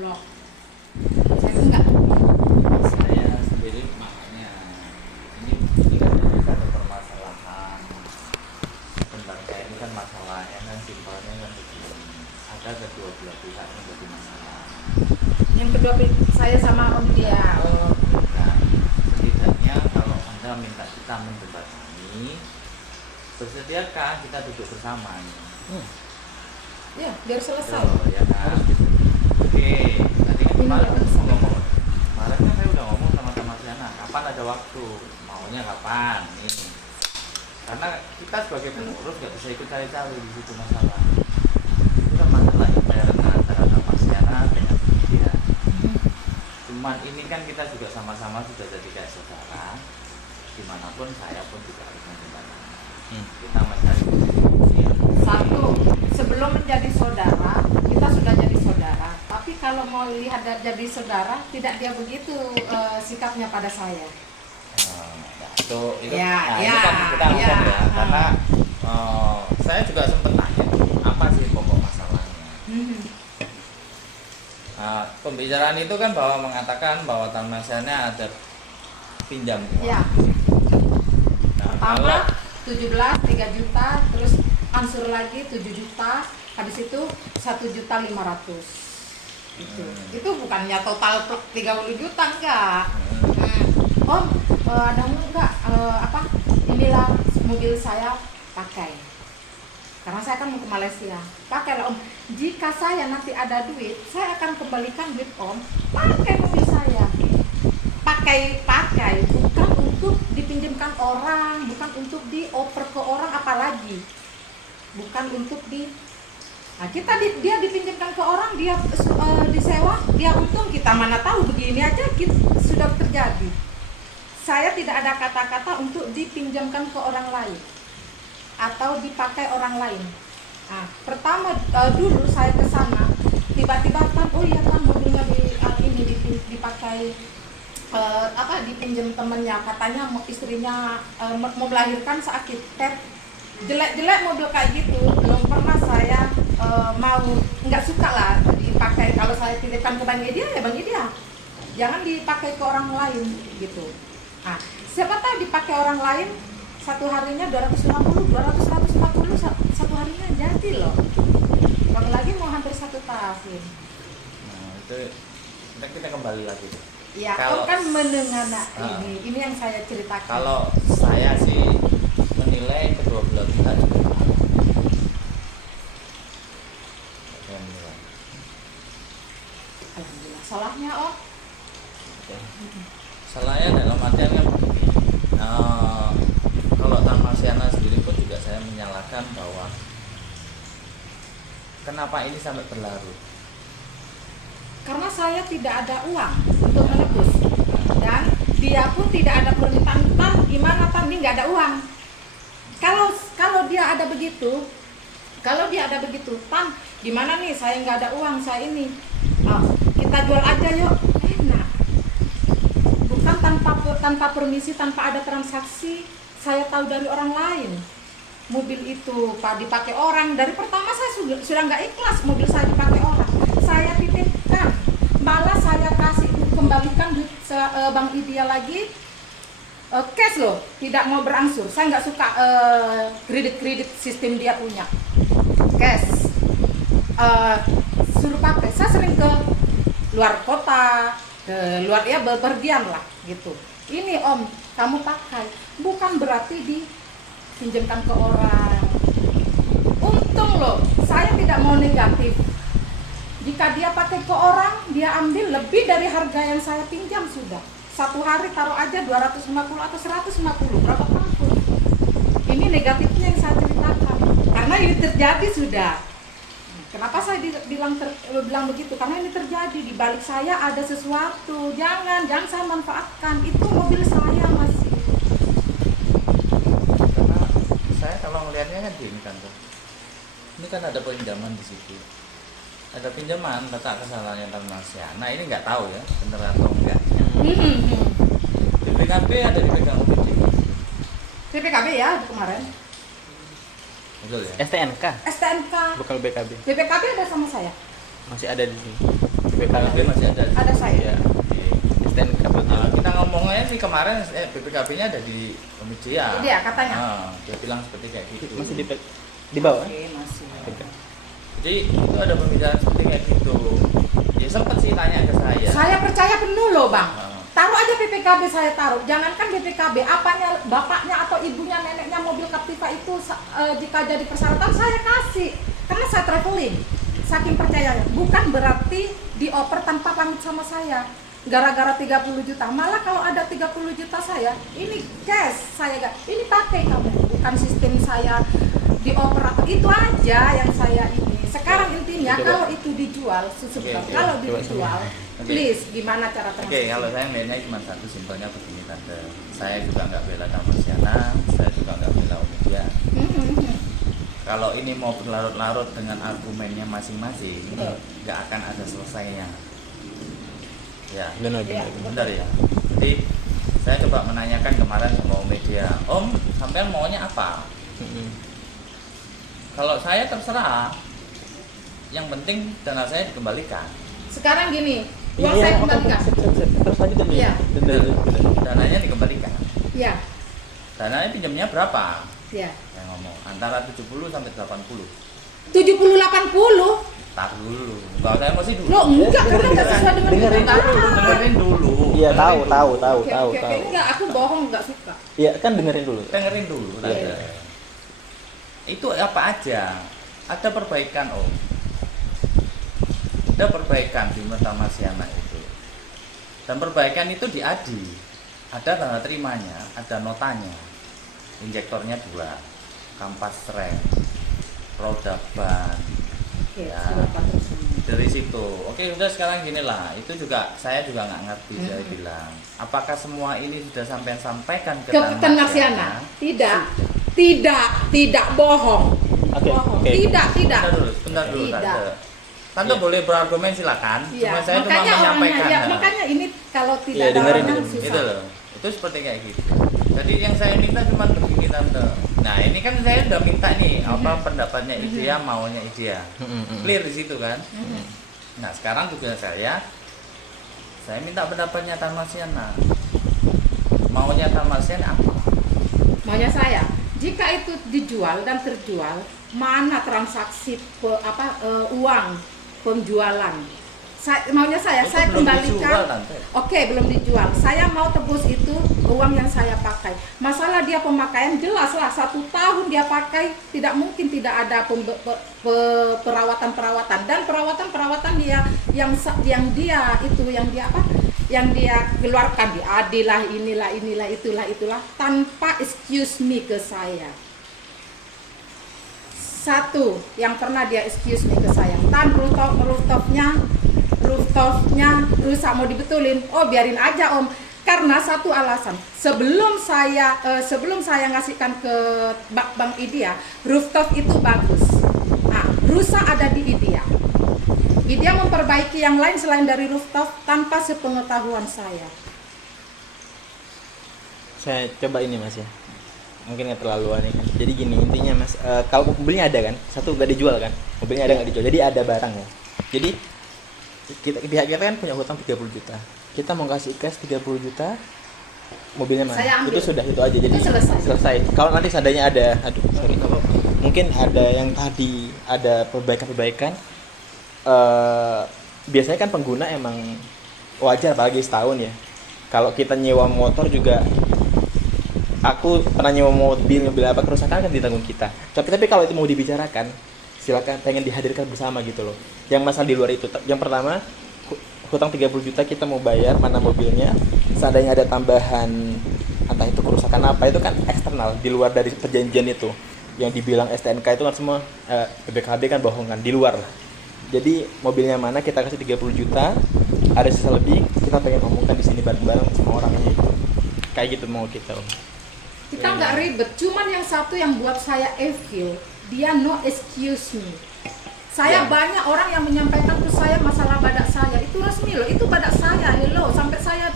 blok. Saya itu enggak. Saya sendiri makanya ini kan ada satu permasalahan tentang kayak ini kan masalahnya kan simpelnya kan begini, ada kedua belah pihak yang jadi masalah. Yang kedua saya sama Om dia. Nah, setidaknya kalau Anda minta kita menjembatani, bersediakah kita duduk bersama ini? Ya, biar selesai. Oh, ya kan? Oke, tadi kan kemarin ngomong. Kemarin kan saya udah ngomong sama Siana, kapan ada waktu, maunya kapan nih. Karena kita sebagai pengurus nggak bisa ikut cari-cari di situ masalah. Itu kan masalah intern antara Siana dengan dia. Cuman ini kan kita juga sama-sama sudah jadi kayak saudara. Dimanapun saya pun juga harus menjembatani. Kita mencari posisi yang Satu, sebelum menjadi saudara, kita sudah jadi saudara. Tapi kalau mau lihat jadi saudara, tidak dia begitu sikapnya pada saya. itu Ya, nah, ya, ini kan kita harus ya. ya, karena saya juga sempat tanya apa sih pokok masalahnya. Pembicaraan itu kan bahwa mengatakan bahwa Tanmasiannya ada pinjam uang. Ya. Nah, Pertama 17 3 juta, terus ansur lagi 7 juta, habis itu 1.500.000. Itu bukannya total 30 juta enggak. Om, ada enggak inilah mobil saya pakai. Karena saya kan mau ke Malaysia. Pakailah Om. Jika saya nanti ada duit, saya akan kembalikan duit Om. Pakai mobil saya. Pakai, bukan untuk dipinjamkan orang, bukan untuk dioper ke orang apalagi. Bukan untuk nah, dia dipinjamkan ke orang, dia disewa, dia untung, kita mana tahu begini aja sudah terjadi. Saya tidak ada kata-kata untuk dipinjamkan ke orang lain atau dipakai orang lain. Nah, pertama dulu saya ke sana, tiba-tiba kan, oh iya kan mobilnya dipakai dipinjam temennya, katanya istrinya mau melahirkan sakit, jelek-jelek mobil kayak gitu. Belum pernah saya nggak suka lah dipakai. Kalau saya titipkan ke Bang Edia, ya Bang Edia, jangan dipakai ke orang lain gitu. Nah, siapa tahu dipakai orang lain, satu harinya 250, 140 satu harinya jadi loh. Lagi mau hampir 1 tahun. Nah, itu kita kembali lagi. Ya, kalau kan mendengar ini yang saya ceritakan. Kalau saya sih menilai kedua belah pihak itu alhamdulillah. Salahnya Om? Salahnya dalam artian kan begini. Kalau Tanmasiana sendiri pun juga saya menyalahkan bahwa kenapa ini sampai berlarut. Karena saya tidak ada uang untuk menebus, dan dia pun tidak ada permintaan, Tan, gimana Tan, ini nggak ada uang. Kalau dia ada begitu, Tan, gimana nih, saya nggak ada uang, saya ini, kita jual aja yuk, enak. Bukan tanpa permisi, tanpa ada transaksi, saya tahu dari orang lain. Mobil itu Pak dipakai orang, dari pertama saya sudah nggak ikhlas mobil saya dipakai orang. Saya titipkan, malah saya kasih kembalikan duit Bang Idia lagi, cash loh, tidak mau berangsur. Saya nggak suka kredit sistem dia punya, cash. Suruh pakai. Saya sering ke luar kota, ke luar ya, bepergian lah gitu. Ini Om, kamu pakai, bukan berarti dipinjamkan ke orang. Untung loh, saya tidak mau negatif. Jika dia pakai ke orang, dia ambil lebih dari harga yang saya pinjam sudah. Satu hari taruh aja 250 atau 150, berapa tahun. Ini negatifnya yang saya ceritakan. Karena ini terjadi sudah. Kenapa saya bilang begitu? Karena ini terjadi, di balik saya ada sesuatu. Jangan saya manfaatkan. Itu mobil saya masih. Karena saya kalau melihatnya kan gini kan tuh. Ini kan ada pinjaman di situ. Ada pinjaman, letak kesalahannya Tanmasiana. Nah, ini nggak tahu ya, benar atau enggaknya. BPKB ada dipegang OPD. BPKB ya kemarin. Betul ya? STNK STNK. bukan BKB. BPKB ada sama saya. Masih ada di sini. BPKB masih ada. Ada saya. Iya. STNK berarti. Kita ngomongnya sih kemarin BPKB-nya ada di media. Iya, katanya. Dia bilang seperti kayak gitu. Masih di bawah. Oke, masih. Jadi itu ada pembicaraan seperti kayak gitu. Ya sempat sih tanya ke saya. Saya percaya penuh loh bang. Ah. Taruh aja BPKB saya taruh. Jangankan BPKB, apanya bapaknya atau ibunya neneknya mobil Captiva itu jika jadi persyaratan saya kasih. Karena saya traveling. Saking percayanya. Bukan berarti dioper tanpa pamit sama saya. Gara-gara 30 juta. Malah kalau ada 30 juta saya, ini cash saya gak. Ini pakai kamu. Bukan sistem saya dioper atau itu aja yang saya ini. Sekarang intinya Coba. kalau itu dijual, kalau coba dijual, Oke. please gimana cara Oke, transaksi? kalau saya melihatnya cuma satu simpelnya begini tante. Saya juga nggak bela Damasiana, saya juga nggak bela Omedia. Kalau ini mau berlarut-larut dengan argumennya masing-masing, Betul. nggak akan ada selesainya. Ya, Benar. benar ya. Jadi saya coba menanyakan kemarin sama Omedia, Om, sampean maunya apa? Kalau saya terserah, yang penting dana saya dikembalikan. Sekarang gini, uang saya kembalikan. Terus lanjut dulu. Iya. Benar. Dananya dikembalikan. Iya, Dananya pinjamnya berapa? iya. Saya ngomong antara 70 sampai 80. 70-80? Tar dulu. Kalau saya masih dulu. Loh enggak, karena nggak sesuai dengan Dengerin kenyataan. Dengerin dulu. Iya, tahu. Oke, oke. Enggak, aku bohong, nggak suka. Iya, kan dengerin dulu. Dengerin dulu. Iya. Tante. Itu apa aja? Ada perbaikan Om. Ada perbaikan di Damasiana itu. Dan perbaikan itu di ADI. Ada tanda terimanya, ada notanya. Injektornya 2, kampas rem, roda ban. Oke, Ya. silakan terus. Dari situ, oke udah sekarang gini lah. Itu juga saya juga nggak ngerti. Saya bilang, apakah semua ini sudah sampai sampaikan ke Kapten Marsiana? Tidak bohong. Oke, Bohong. oke. Tidak. Bentar dulu, Tidak. Tante. Tante Iya. boleh berargumen silakan. Iya, Cuma saya cuma makanya menyampaikan. orangnya, ya, nah. makanya ini kalau tidak Iya, ada dengerin orangnya dulu. susah. Itu loh. Itu seperti kayak gitu. Jadi yang saya minta cuma begini Tante. Nah ini kan saya udah minta nih apa pendapatnya Idea, maunya Idea. Clear di situ kan. Nah sekarang juga saya minta pendapatnya Damasiana. Maunya Damasiana apa? Maunya saya, jika itu dijual dan terjual, mana transaksi uang penjualan? Maunya saya Itu belum dijual, kembalikan. Tante. Oke, belum dijual. Saya mau tebus itu uang yang saya pakai. Masalah dia pemakaian jelas lah, 1 tahun dia pakai, tidak mungkin tidak ada perawatan dan perawatan dia yang dia keluarkan di adilah inilah itulah tanpa excuse me ke saya. Satu yang pernah dia excuse me ke saya, rooftopnya rusak mau dibetulin. Oh biarin aja Om, karena satu alasan, sebelum saya ngasihkan ke Bank Idea, rooftop itu bagus. Nah, rusak ada di Idea. Idea memperbaiki yang lain selain dari rooftop tanpa sepengetahuan saya. Saya coba ini Mas ya. Mungkin nggak terlalu aneh kan. Jadi gini intinya Mas, kalau mobilnya ada kan, satu nggak dijual kan, mobilnya ada nggak dijual. Jadi ada barang ya. Jadi pihak kita kan punya hutang 30 juta. Kita mau kasih cash 30 juta, mobilnya mana? Saya ambil. Itu sudah itu aja. Jadi Itu selesai. Kalau nanti seandainya ada, mungkin ada yang tadi ada perbaikan. Biasanya kan pengguna emang wajar apalagi setahun ya. Kalau kita nyewa motor juga, aku pernah nyewa mobil apa kerusakan kan ditanggung kita. Tapi kalau itu mau dibicarakan, silakan, pengen dihadirkan bersama gitu loh. Yang masalah di luar itu, yang pertama hutang 30 juta kita mau bayar, mana mobilnya. Seandainya ada tambahan entah itu kerusakan apa, itu kan eksternal di luar dari perjanjian itu. Yang dibilang STNK itu kan semua BPKB kan bohong kan, di luar. Jadi mobilnya mana kita kasih 30 juta, ada sisa lebih kita pengen omongkan di sini bareng-bareng sama orangnya itu. Kayak gitu mau kita. Kita nggak ribet, cuman yang satu yang buat saya evil, dia no excuse me. Saya banyak orang yang menyampaikan ke saya masalah badak saya, itu resmi loh, itu badak saya, hello, sampai saya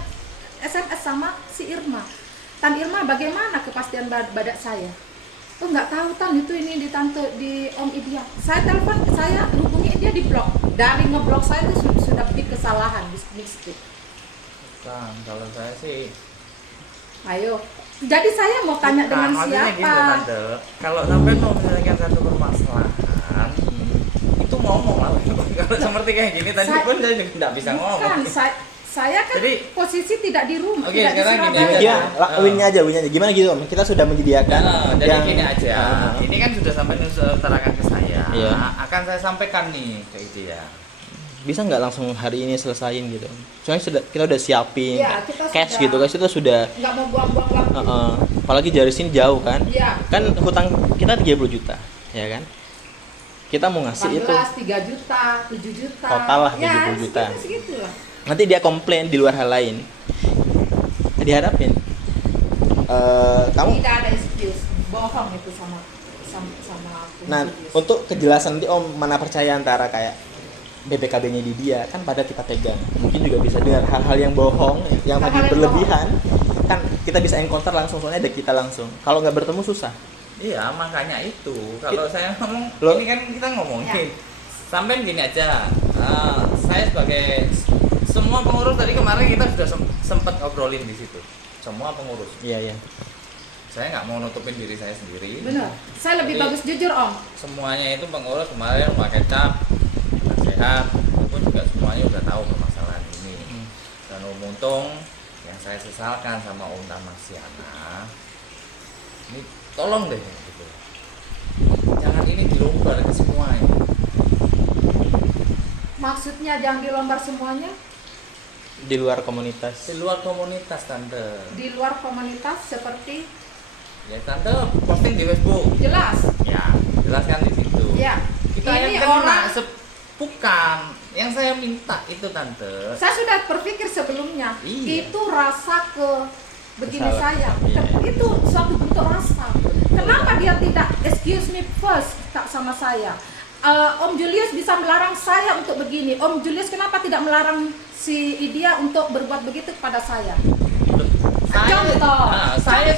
SMS sama si Irma. Tan Irma, bagaimana kepastian badak saya? Oh nggak tahu Tan, itu ini di tante di Om Idea. Saya telepon, saya hubungi dia di blog. Dari ngeblok saya itu sudah big ke kesalahan di situ. Bukan, kalau saya sih Ayo. Jadi saya mau tanya dengan maksudnya siapa? gini loh, Tante. Kalau sampai mau menyelesaikan satu permasalahan, itu ngomong lah. Kalau seperti kayak gini tadi Saya- pun saya juga tidak bisa ngomong. Bukan, saya kan Jadi- posisi tidak di rumah, Oke, tidak di sekarang gini Surabaya. aja. Dia winnya aja. Gimana gitu Om? Kita sudah menyediakan Jadi gini aja. Ah. Ini kan sudah sampai utarakan ke saya. Iya. Akan saya sampaikan nih ke dia. Bisa nggak langsung hari ini selesain gitu? Soalnya kita udah siapin Iya, kita cash sudah- gitu guys, itu sudah Nggak mau buang-buang waktu. apalagi dari sini jauh kan? Iya. Kan hutang kita 30 juta, ya kan? Kita mau ngasih itu 3 juta, 7 juta. Total lah, Ya, 70 juta. segitu lah. nanti dia komplain di luar hal lain. Diharapin kamu Tidak ada excuse, bohong itu sama nah untuk kejelasan nanti Om mana percaya antara kayak BPKB-nya di dia kan pada kita pegang. Mungkin juga bisa dengar hal-hal yang bohong, yang Hal-hal tadi yang berlebihan. Kan kita bisa encounter langsung soalnya ada kita langsung. Kalau nggak bertemu susah. Iya, makanya itu. Kalau saya ngomong, Loh. ini kan kita ngomongin. Ya. Sampai gini aja. Saya sebagai semua pengurus tadi kemarin kita sudah sempat ngobrolin di situ. Semua pengurus. Iya, iya. Saya nggak mau nutupin diri saya sendiri. Benar. Saya lebih Jadi- bagus jujur Om. Semuanya itu pengurus kemarin Pak Kecap, Pak Sehat, itu pun juga semuanya udah tahu permasalahan ini. Dan untung yang saya sesalkan sama Om Tamasiana, ini tolong deh gitu. Jangan ini dilombar ke semuanya. Maksudnya jangan dilombar semuanya Di luar komunitas. Di luar komunitas Tante. di luar komunitas seperti Ya Tante posting di Facebook. jelas. Ya, jelaskan di situ. Ya. Kita Ini yang kena orang bukan yang saya minta itu Tante. saya sudah berpikir sebelumnya. Iya. Itu rasa ke begini Kesalahan. saya. Iya. Itu suatu bentuk rasa. Kenapa dia tidak excuse me first tak sama saya? Om Julius bisa melarang saya untuk begini. Om Julius kenapa tidak melarang si Idia untuk berbuat begitu kepada saya? Saya Contoh.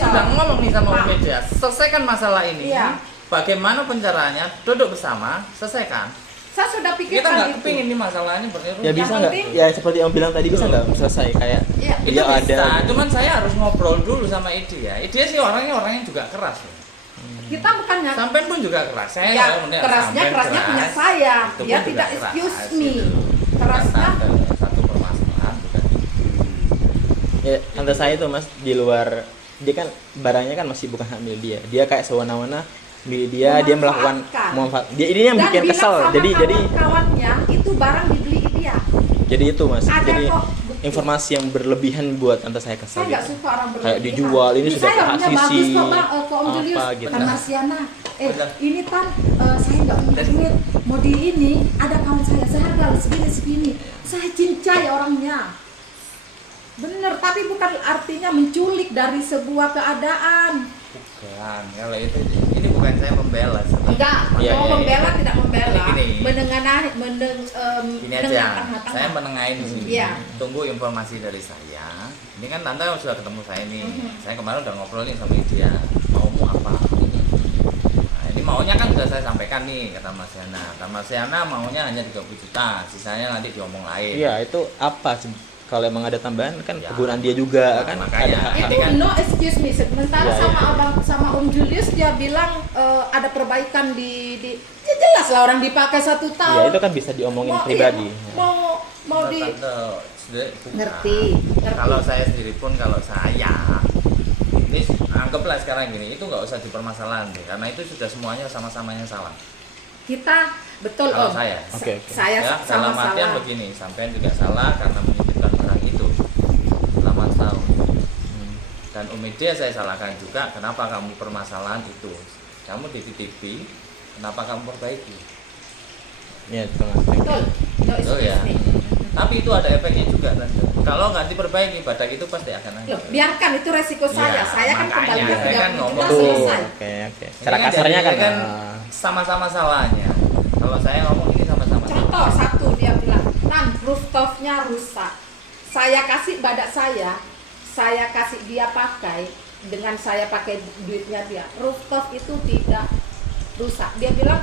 sudah ngomong nih sama Pak. Om Media, selesaikan masalah ini. Iya. Bagaimana pencaranya? Duduk bersama, selesaikan. Saya sudah Kita pikirkan nggak itu. kepingin nih masalah ini berterus. Ya Yang bisa nggak? penting- Ya seperti Om bilang tadi bisa nggak selesai kayak Iya. Itu dia bisa, ada. cuman saya harus ngobrol dulu sama Idia. Idia sih orangnya juga keras. Ya. Kita bukannya Sampai pun juga keras. Saya ya, kalau melihat kerasnya sampean punya keras, saya. itu Dia pun juga tidak keras, excuse gitu. me. Kerasnya Bukan satu permasalahan bukan. Ya, tante saya itu Mas di luar dia kan barangnya kan masih bukan hak milik dia. Dia kayak sewenang-wenang milik dia melakukan Memanfaatkan. memanfaat. Dia ini yang dan bikin bilang kesel. sama Jadi kawan-kawannya itu barang dibeli dia. jadi itu Mas. Ada Jadi kok, betul. informasi yang berlebihan buat tante saya kesel. Saya nggak gitu. suka orang berlebihan. Kayak dijual, ini sudah saya hak orangnya sisi, bagus kok Bang, ke Om apa Julius. gitu. Tan Marsiana. Benar. Ini Tan, saya nggak punya duit. Mau di ini ada kawan saya seharga segini. Saya cincai orangnya. Bener, tapi bukan artinya menculik dari sebuah keadaan. Bukan, kalau itu ini bukan saya membela sebenarnya. Enggak, Iya, mau iya, membela iya. tidak membela. Gini. Gini aja, menengah-tengah. saya menengahin di sini. Iya. Tunggu informasi dari saya. Ini kan tante sudah ketemu saya nih. Mhm. Saya kemarin udah ngobrol nih sama dia. Mau apa? Nah, ini maunya kan sudah saya sampaikan nih kata Mas Yana. Kata Mas Yana maunya hanya 30 juta, sisanya nanti diomong lain. Iya, itu apa sih? Kalau emang ada tambahan kan Ya. kegunaan dia juga Nah, kan makanya. ada hak. Itu Ini kan- no excuse me. Sementara Iya, sama iya. abang sama Om Julius dia bilang ada perbaikan di ya jelas lah orang dipakai 1 Ya tahun. itu kan bisa diomongin Mau- pribadi. iya, mau di Tante, sudah bukan. ngerti. Kalau saya sendiri pun kalau saya ini anggaplah sekarang gini, itu nggak usah dipermasalahan deh, karena itu sudah semuanya sama-samanya salah. Kita betul Kalau Om. saya. Oke, oke. Saya Ya, sama dalam artian salah. begini, sampean juga salah karena menitipkan barang itu selama setahun. Dan Umedia saya salahkan juga, kenapa kamu permasalahan itu? Kamu dititipi, kenapa kamu perbaiki? Ya, itu Mas. Betul. No Oh excuse ya. me. Tapi itu ada efeknya juga Tante. Kalau nggak diperbaiki, badak itu pasti akan Loh, hancur. biarkan itu resiko saya. Ya, Saya kan makanya, kembali ke saya kan 30 ngomong juta Tuh, selesai. oke, oke. Ini Secara kan kasarnya jadinya kan, sama-sama salahnya. Kalau saya ngomong ini sama-sama. Contoh satu dia bilang, Tan, rooftopnya rusak. Saya kasih badak saya kasih dia pakai dengan saya pakai duitnya dia. Rooftop itu tidak rusak. Dia bilang,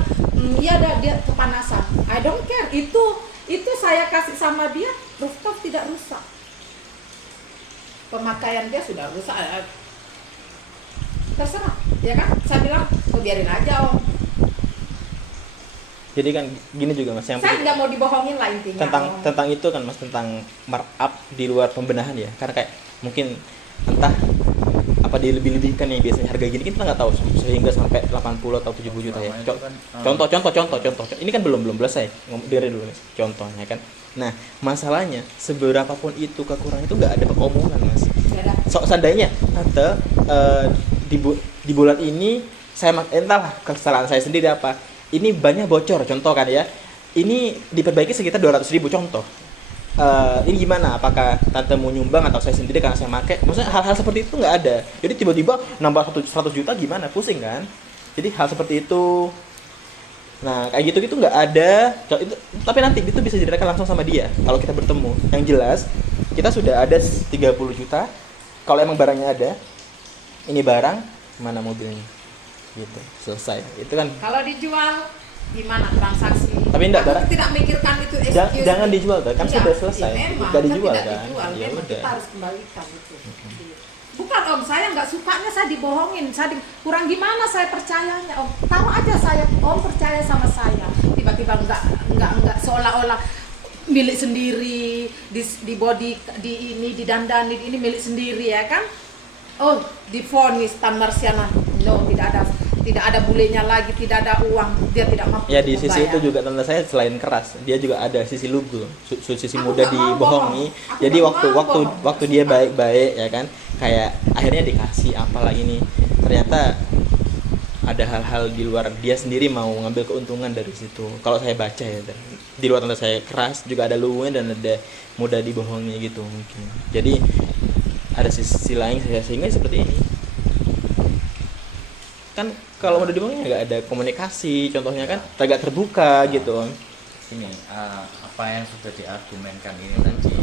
iya dah dia kepanasan. I don't care. Itu Itu saya kasih sama dia, rooftop tidak rusak. Pemakaian dia sudah rusak. Terserah, ya kan? Saya bilang, biarin aja Om. Jadi kan gini juga Mas, yang Saya nggak mau dibohongin lah intinya. tentang itu kan Mas, tentang markup di luar pembenahan ya. Karena kayak mungkin entah apa dilebih-lebihkan nih, biasanya harga gini kita nggak tahu sehingga sampai 80 atau 70 juta ya. Contoh. Ini kan belum selesai. Dengerin dulu nih contohnya kan. Nah, masalahnya seberapapun itu kekurangan itu nggak ada omongan Mas. Nggak ada. Seandainya tante di bulan ini saya entahlah kesalahan saya sendiri apa. Ini banyak bocor contoh kan ya. Ini diperbaiki sekitar 200.000 contoh. Ini gimana? Apakah tante mau nyumbang atau saya sendiri karena saya pakai? Maksudnya hal-hal seperti itu nggak ada. Jadi tiba-tiba nambah 100 juta gimana? Pusing kan? Jadi hal seperti itu. Nah, kayak gitu nggak ada. Tapi nanti itu bisa diceritakan langsung sama dia kalau kita bertemu. Yang jelas kita sudah ada 30 juta. Kalau emang barangnya ada, ini barang, mana mobilnya? Gitu, selesai. Itu kan. Kalau dijual gimana transaksi? Tapi enggak, Aku barang. tidak mikirkan itu excuse. Jangan dijual kan Iya, sudah selesai. iya, memang, Enggak kan dijual tidak kan. dijual, Ya memang udah. kita harus kembalikan itu. Bukan Om, saya nggak sukanya saya dibohongin, kurang gimana saya percayanya Om. Taruh aja saya, Om percaya sama saya. Tiba-tiba nggak seolah-olah milik sendiri, di body, di ini, didandani, ini milik sendiri ya kan? Oh, divonis Tan Marsiana, no, tidak ada bulenya lagi, tidak ada uang, dia tidak mampu. Ya di sisi membayar. itu juga tante saya selain keras, dia juga ada sisi lugu, sisi Aku muda nggak mau dibohongi. bohong. Aku Jadi nggak waktu mau waktu bohong. waktu dia baik-baik ya kan, kayak akhirnya dikasih apalah ini. Ternyata ada hal-hal di luar dia sendiri mau ngambil keuntungan dari situ. Kalau saya baca ya, di luar tante saya keras juga ada lugunya dan ada mudah dibohongi gitu mungkin. Jadi ada sisi lain sehingga seperti ini. Kan kalau udah dibohongin nggak ada komunikasi, contohnya kan agak terbuka gitu. Ini apa yang sudah diargumenkan ini nanti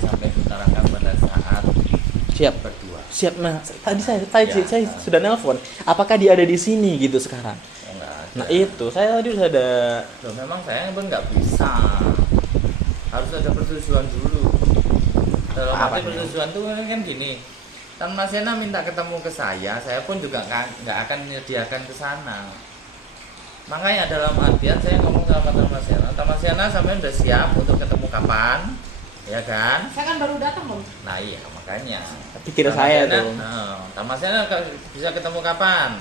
sampai utarakan pada saat Siap. berdua. Siap. Nah, tadi saya Ya. sudah nelpon. Apakah dia ada di sini gitu sekarang? Enggak ada. Nah, itu saya tadi sudah ada. Loh, memang saya pun nggak bisa, harus ada persetujuan dulu. Dalam Apa arti nih? persetujuan itu kan gini, Tan Marsiana minta ketemu ke saya pun juga nggak akan menyediakan ke sana. Makanya dalam artian saya ngomong sama Tan Marsiana sampai udah siap untuk ketemu kapan, ya kan? Saya kan baru datang Om. Nah iya makanya. Pikir saya tuh. Tan Marsiana bisa ketemu kapan?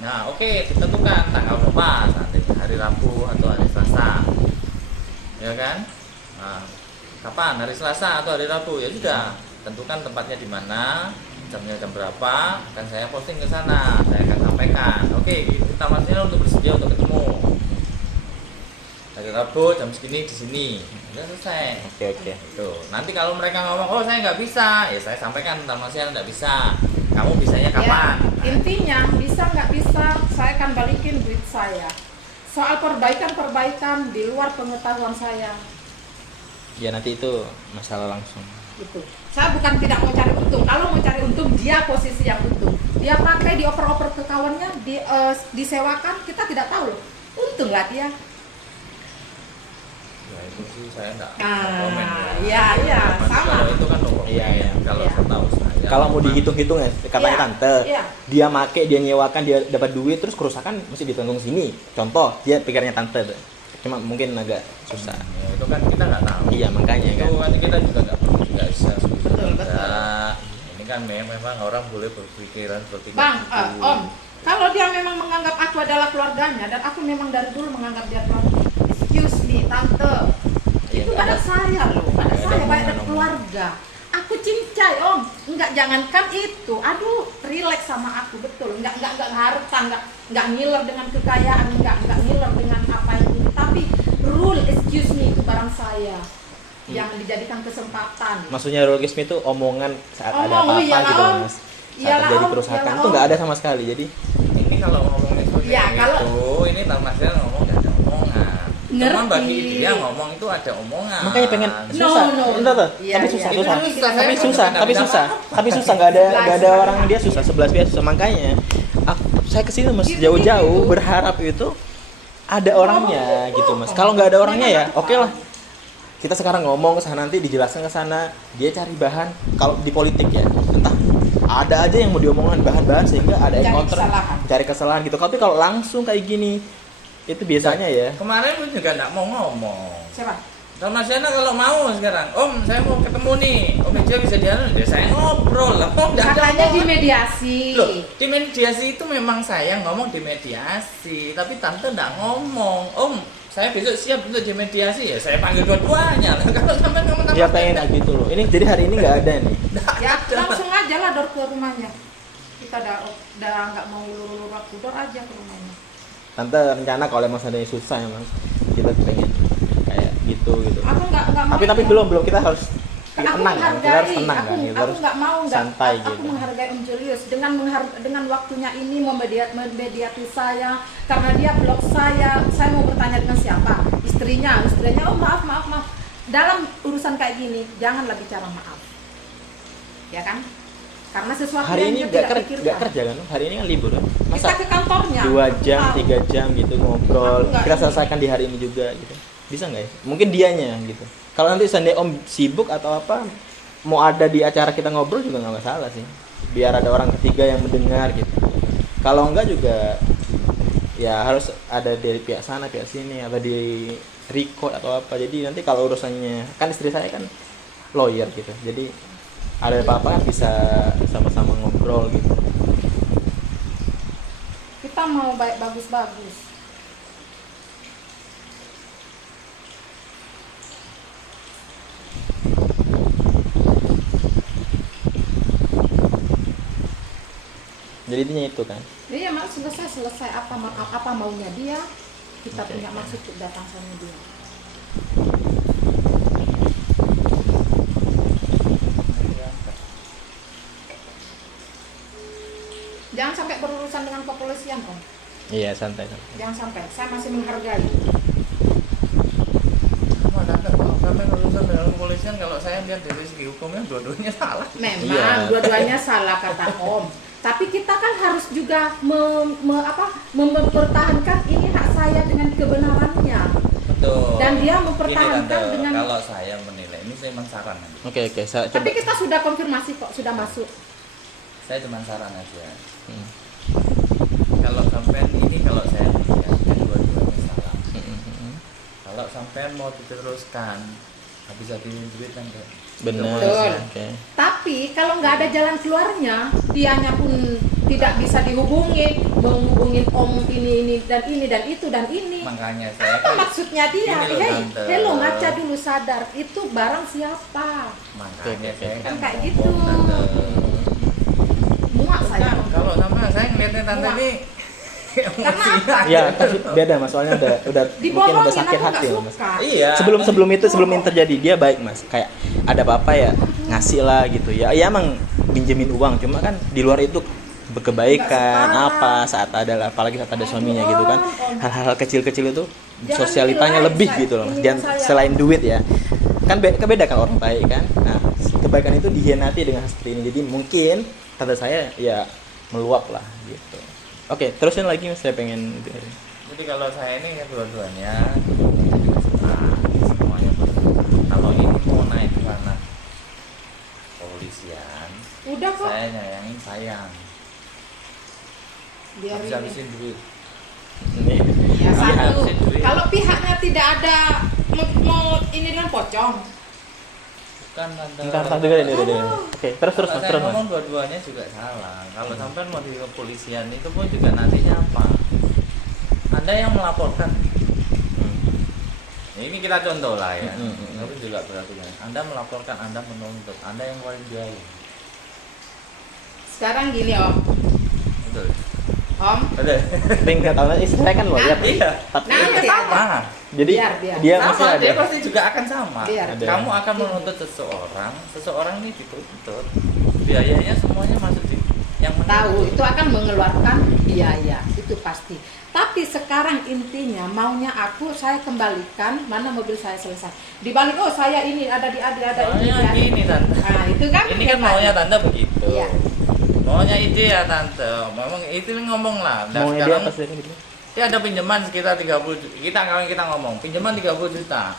Nah oke, ditentukan tanggal berapa, nanti hari Rabu atau hari Selasa, ya kan? Nah, kapan? Hari Selasa atau hari Rabu? Ya sudah, tentukan tempatnya di mana, jamnya jam berapa, dan saya posting ke sana. Saya akan sampaikan. Oke, kita Marsiana untuk bersedia untuk ketemu. Hari Rabu jam segini di sini. Udah selesai. Oke. Tuh, nanti kalau mereka ngomong, oh saya nggak bisa, ya saya sampaikan Tan Marsiana nggak bisa. Kamu bisanya kapan? Ya, intinya bisa nggak bisa, saya akan balikin duit saya. Soal perbaikan di luar pengetahuan saya. Ya nanti itu masalah langsung. Gitu. Saya bukan tidak mau cari untung. Kalau mau cari untung, dia posisi yang untung. Dia pakai dioper-oper ke kawannya, disewakan, kita tidak tahu loh. Untung lah dia. Ya itu sih saya nggak Ah, komen iya, Mas, sama. Kalau itu kan no comment. Iya. Kalau Iya. setahu saya. Kalau mau dihitung-hitung ya, katanya Iya, tante, iya. dia make, dia nyewakan, dia dapat duit, terus kerusakan mesti ditanggung sini. Contoh, dia pikirnya tante, cuma mungkin agak susah. Ya, itu kan kita nggak tahu. Iya makanya kan. Itu kan kita juga nggak bisa. Betul. Nah, ini kan memang orang boleh berpikiran seperti Bang, itu. Om, kalau dia memang menganggap aku adalah keluarganya dan aku memang dari dulu menganggap dia keluarga. Excuse me, tante. Iya, Itu nggak pada ada. saya loh, pada Nggak ada saya banyak hubungan, Om. keluarga. Aku cincai Om, enggak jangankan itu. Aduh, relax sama aku betul. Enggak harta, enggak ngiler dengan kekayaan, enggak ngiler dengan apa yang ini. Tapi rule, excuse me, itu barang saya yang dijadikan kesempatan. Maksudnya realisme itu omongan saat ada Omong, apa-apa iyalah, gitu Om. Mas. Saat Iyalah, terjadi Om. kerusakan Iyalah, itu nggak Om. ada sama sekali. Jadi Ini kalau ngomongnya seperti Ya, itu, kalau- ini Tan Marsiana ngomong nggak ada omongan. Cuma Ngerti. bagi dia ngomong itu ada omongan. makanya pengen No, susah. no. Entar, tuh. Iya, Tapi iya. susah, Itu susah. susah, saya Tapi pun susah, juga tapi nggak susah. bisa. Tapi susah nggak ada Sebelas orang pihak. dia susah, 11 pihak susah. Makanya saya kesini mas Gitu, jauh-jauh gitu. berharap itu ada orangnya gitu mas. Kalau nggak ada orangnya ya oke lah. Kita sekarang ngomong ke sana, nanti dijelaskan ke sana, dia cari bahan. Kalau di politik ya, entah ada aja yang mau diomongin bahan-bahan sehingga ada yang Cari counter, kesalahan. cari kesalahan gitu. Tapi kalau langsung kayak gini, itu biasanya ya. Kemarin pun juga nggak mau ngomong. Siapa? Sama Siana kalau mau sekarang, Om saya mau ketemu nih, Om Eja bisa dianu, ya saya ngobrol lah. Om nggak ada Katanya omongan. dimediasi. Loh, di mediasi itu memang saya ngomong di mediasi, tapi tante nggak ngomong. Om, saya besok siap untuk dimediasi ya, saya panggil dua-duanya lah. Kalau sampai ngomong Ya pengen gitu loh. Ini jadi hari ini nggak ada nih. Ya langsung aja lah door ke rumahnya. Kita udah nggak mau ulur-ulur waktu, door aja ke rumahnya. Tante rencana kalau emang seandainya susah emang kita pengen kayak gitu. Aku nggak mau. Tapi belum kita harus Aku tenang kan. Kita harus tenang kan. Kita aku harus nggak mau santai aku gitu. menghargai Om Julius dengan waktunya ini memediati saya karena dia blok saya mau bertanya dengan siapa, istrinya oh maaf dalam urusan kayak gini janganlah bicara maaf, ya kan, karena sesuatu Hari yang ini dia nggak tidak pikirkan. kerja kan? Hari ini kan libur kan? Kita Masa ke kantornya 2 jam, Tahu. 3 jam gitu ngobrol. Aku nggak Kita ini. selesaikan di hari ini juga gitu. Bisa nggak ya? Mungkin dianya gitu. Kalau nanti seandainya Om sibuk atau apa, mau ada di acara kita ngobrol juga nggak masalah sih. Biar ada orang ketiga yang mendengar gitu. Kalau enggak juga ya harus ada dari pihak sana, pihak sini, atau di record atau apa. Jadi nanti kalau urusannya, kan istri saya kan lawyer gitu. Jadi ada apa-apa kan bisa sama-sama ngobrol gitu. Kita mau baik bagus. Jadi intinya itu kan. Iya, mak selesai apa maunya dia, kita Oke, punya oke. maksud untuk datang sama dia. Jangan sampai berurusan dengan kepolisian, Om. Iya, santai. Jangan sampai. Saya masih menghargai. Sama tante, kalau sampai urusan dengan kepolisian, kalau saya lihat dari segi hukumnya dua-duanya salah. Memang Iya. dua-duanya salah kata Om. Tapi kita kan harus juga mempertahankan ini hak saya dengan kebenarannya. Betul. Dan dia Gini, mempertahankan Tante, dengan. kalau saya menilai ini saya memang saran aja. Oke, saya coba. Tapi kita sudah konfirmasi kok, sudah masuk. Saya cuma saran aja. Hmm. Kalau sampean ini kalau saya lihat dua-duanya salah. Hmm. Kalau sampean mau diteruskan habis-habisin duit kan enggak. Benar. Betul. Oke. Tapi kalau nggak ada jalan keluarnya, dianya pun tidak bisa menghubungin Om ini dan itu dan ini. Makanya saya Apa maksudnya dia? Gini loh, Hei, Tante. hello, ngaca dulu sadar. Itu barang siapa? makanya Oke, saya oke. kan Kayak ngomong, gitu. Tante. Muak saya. Nah, kalau sama saya ngeliatnya tante Muak. ini emosian. Ya, tapi beda Mas, soalnya udah mungkin Dibohongin udah aku sakit nggak hati loh Mas. suka. Iya. Sebelum ini terjadi dia baik Mas, kayak ada apa-apa ya ngasih lah gitu ya. Ya emang pinjemin uang, cuma kan di luar itu berkebaikan Nggak apa saat ada, apalagi saat ada suaminya gitu kan. Hal-hal kecil-kecil itu Jangan sosialitanya nilai, lebih saya- gitu loh Mas. ini Dan saya- selain duit ya. Kan beda kan orang baik kan. Nah, kebaikan itu dihianati dengan seperti ini. Jadi mungkin kata saya ya meluap lah gitu. Oke, terusin lagi Mas, saya pengen dengerin. Jadi kalau saya ini ya dua-duanya semuanya betul. Kalau ini mau naik ke ranah polisian, Udah kok. saya nyayangin sayang. Biar ini. Habis-habisin duit. Ya, Iya, satu. habisin duit. Kalau pihaknya tidak ada mau ini kan pocong. Bukan tante. Ntar dengerin dulu. Oke, terus Kalau Mas, saya terus Mas. ngomong dua-duanya juga salah. Kalau sampai mau di kepolisian itu pun juga nantinya apa? Anda yang melaporkan. Ini kita contoh lah ya. Tapi juga berarti kan. Anda melaporkan, Anda menuntut, Anda yang keluarin biaya. Sekarang gini Om. Betul. Om. Betul. Tapi nggak tahu istri saya kan lawyer. Iya. Tapi Nanti Sama. jadi biar. dia masih Sama, ada. dia pasti juga akan sama. Biar. Ada. Kamu akan menuntut seseorang ini dituntut. Biayanya semuanya masuk di yang Tahu menuntut. itu akan mengeluarkan biaya, itu pasti. Tapi sekarang intinya maunya saya kembalikan mana mobil saya selesai. Dibalik saya ini ada di ada ini. Maunya ada. gini tante. Nah, itu kan Ini kan hebat. maunya tante begitu. Iya. Maunya itu ya tante. Memang itu ngomong lah. Dan Maunya dia sekarang apa sih gitu? Dia ada pinjaman sekitar 30 juta. Kita ngomong pinjaman 30 juta.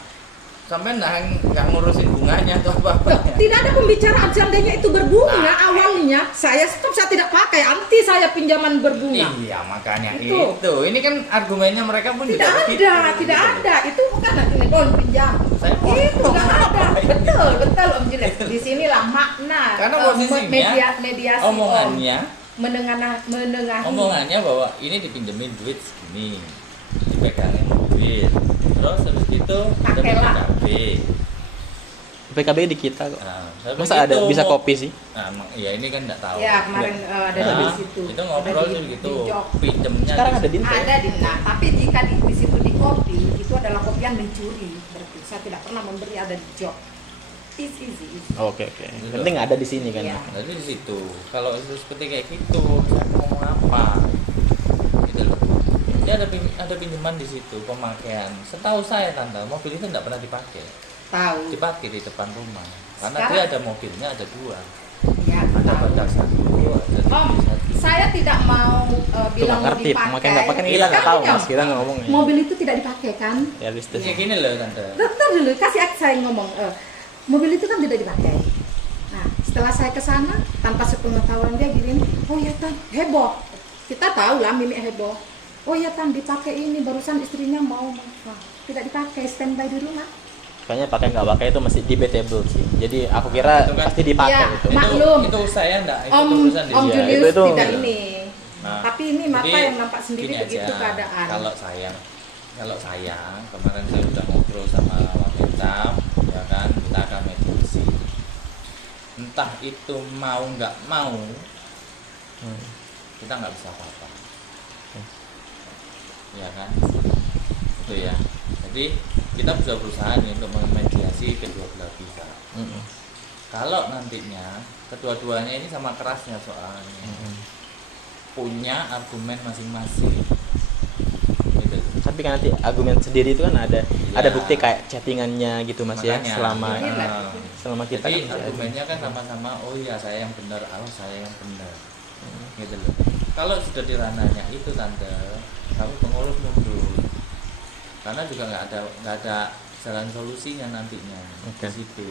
Sampai nggak ngurusin bunganya atau apa-apa. Tidak ada pembicaraan seandainya itu berbunga awalnya. Saya stop, saya tidak pakai, anti saya pinjaman berbunga. Iya, makanya Itu. itu. Ini kan argumennya mereka pun Tidak juga ada, begitu, tidak gitu. ada. Itu bukan ini oh pinjam. Saya Itu nggak ada. Betul, betul Om Julius. Betul. Di sinilah makna Karena posisinya, mediasi omongannya, Om. Menengahi. omongannya bahwa ini dipinjemin duit segini, dipegangin duit, terus habis itu Pakailah. PKB di kita kok. Nah, habis Masa ada itu bisa mau- kopi sih? Nah, ya ini kan nggak tahu. Ya kemarin ada Nah, di situ. itu ngobrol Ada sih di gitu, jok. pinjemnya. Sekarang di ada situ. di Ada di nah, tapi jika di situ di kopi itu adalah kopian mencuri. Berarti saya tidak pernah memberi ada di job. Easy. Oke. Penting ada di sini kan. Iya. Jadi di situ. Kalau itu seperti kayak gitu, saya mau ngomong apa? Gitu loh. Dia ada pinjaman di situ, pemakaian. Setahu saya tante, mobil itu tidak pernah dipakai. Tahu. Dipakai di depan rumah. Karena Sekarang- dia ada mobilnya ada dua. Ya, Ada tahu. badak satu, ada Om, TV satu. saya tidak mau Tuh bilang nggak mau ngerti, dipakai. makanya nggak pakai kita nggak Sekarang tahu ya, mas, kita nggak ngomong ya. mobil itu tidak dipakai kan? Realistis. Ya gini loh tante. Bentar dulu, kasih saya ngomong. Mobil itu kan tidak dipakai. Nah, setelah saya ke sana, tanpa sepengetahuan dia gini, oh ya Tan, heboh. Kita tahu lah Mimi heboh. Oh ya Tan, dipakai ini, barusan istrinya mau. Nah, tidak dipakai, standby di rumah. Kayaknya pakai nggak pakai itu masih debatable sih. Jadi aku kira Itu kan- pasti dipakai Iya, gitu. Mak- Maklum. Itu saya enggak, itu Om urusan dia. Iya, Julius itu- tidak ini. Nah, Tapi ini mata jadi, yang nampak sendiri gini begitu aja, keadaan. Kalau saya kemarin saya udah ngobrol sama wanita, ya kan, kita akan mediasi. Entah itu mau nggak mau, kita nggak bisa apa-apa. Ya kan, itu ya. Jadi kita bisa berusaha nih untuk memediasi kedua belah pihak. Kalau nantinya kedua-duanya ini sama kerasnya soalnya punya argumen masing-masing. Gitu. Tapi kan nanti argumen sendiri itu kan ada Iya. bukti kayak chattingannya gitu mas ya Makanya, selama Iya. selama kita Jadi kan argumennya kan sama-sama, oh iya saya yang benar, oh saya yang benar. Gitu loh. Kalau sudah di ranahnya itu tante, kamu pengurus mundur. Karena juga nggak ada jalan solusinya nantinya Oke. di situ.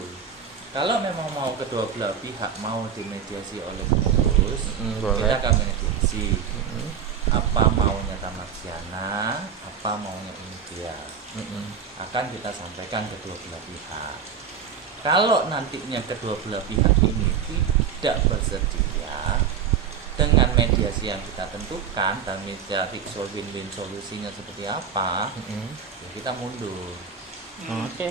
Kalau memang mau kedua belah pihak mau dimediasi oleh pengurus, boleh. kita akan mediasi. Apa maunya Tamarsiana, apa maunya ini dia, akan kita sampaikan kedua belah pihak. Kalau nantinya kedua belah pihak ini tidak bersedia dengan mediasi yang kita tentukan dan mediasi win-win solusinya seperti apa, ya kita mundur. Oke.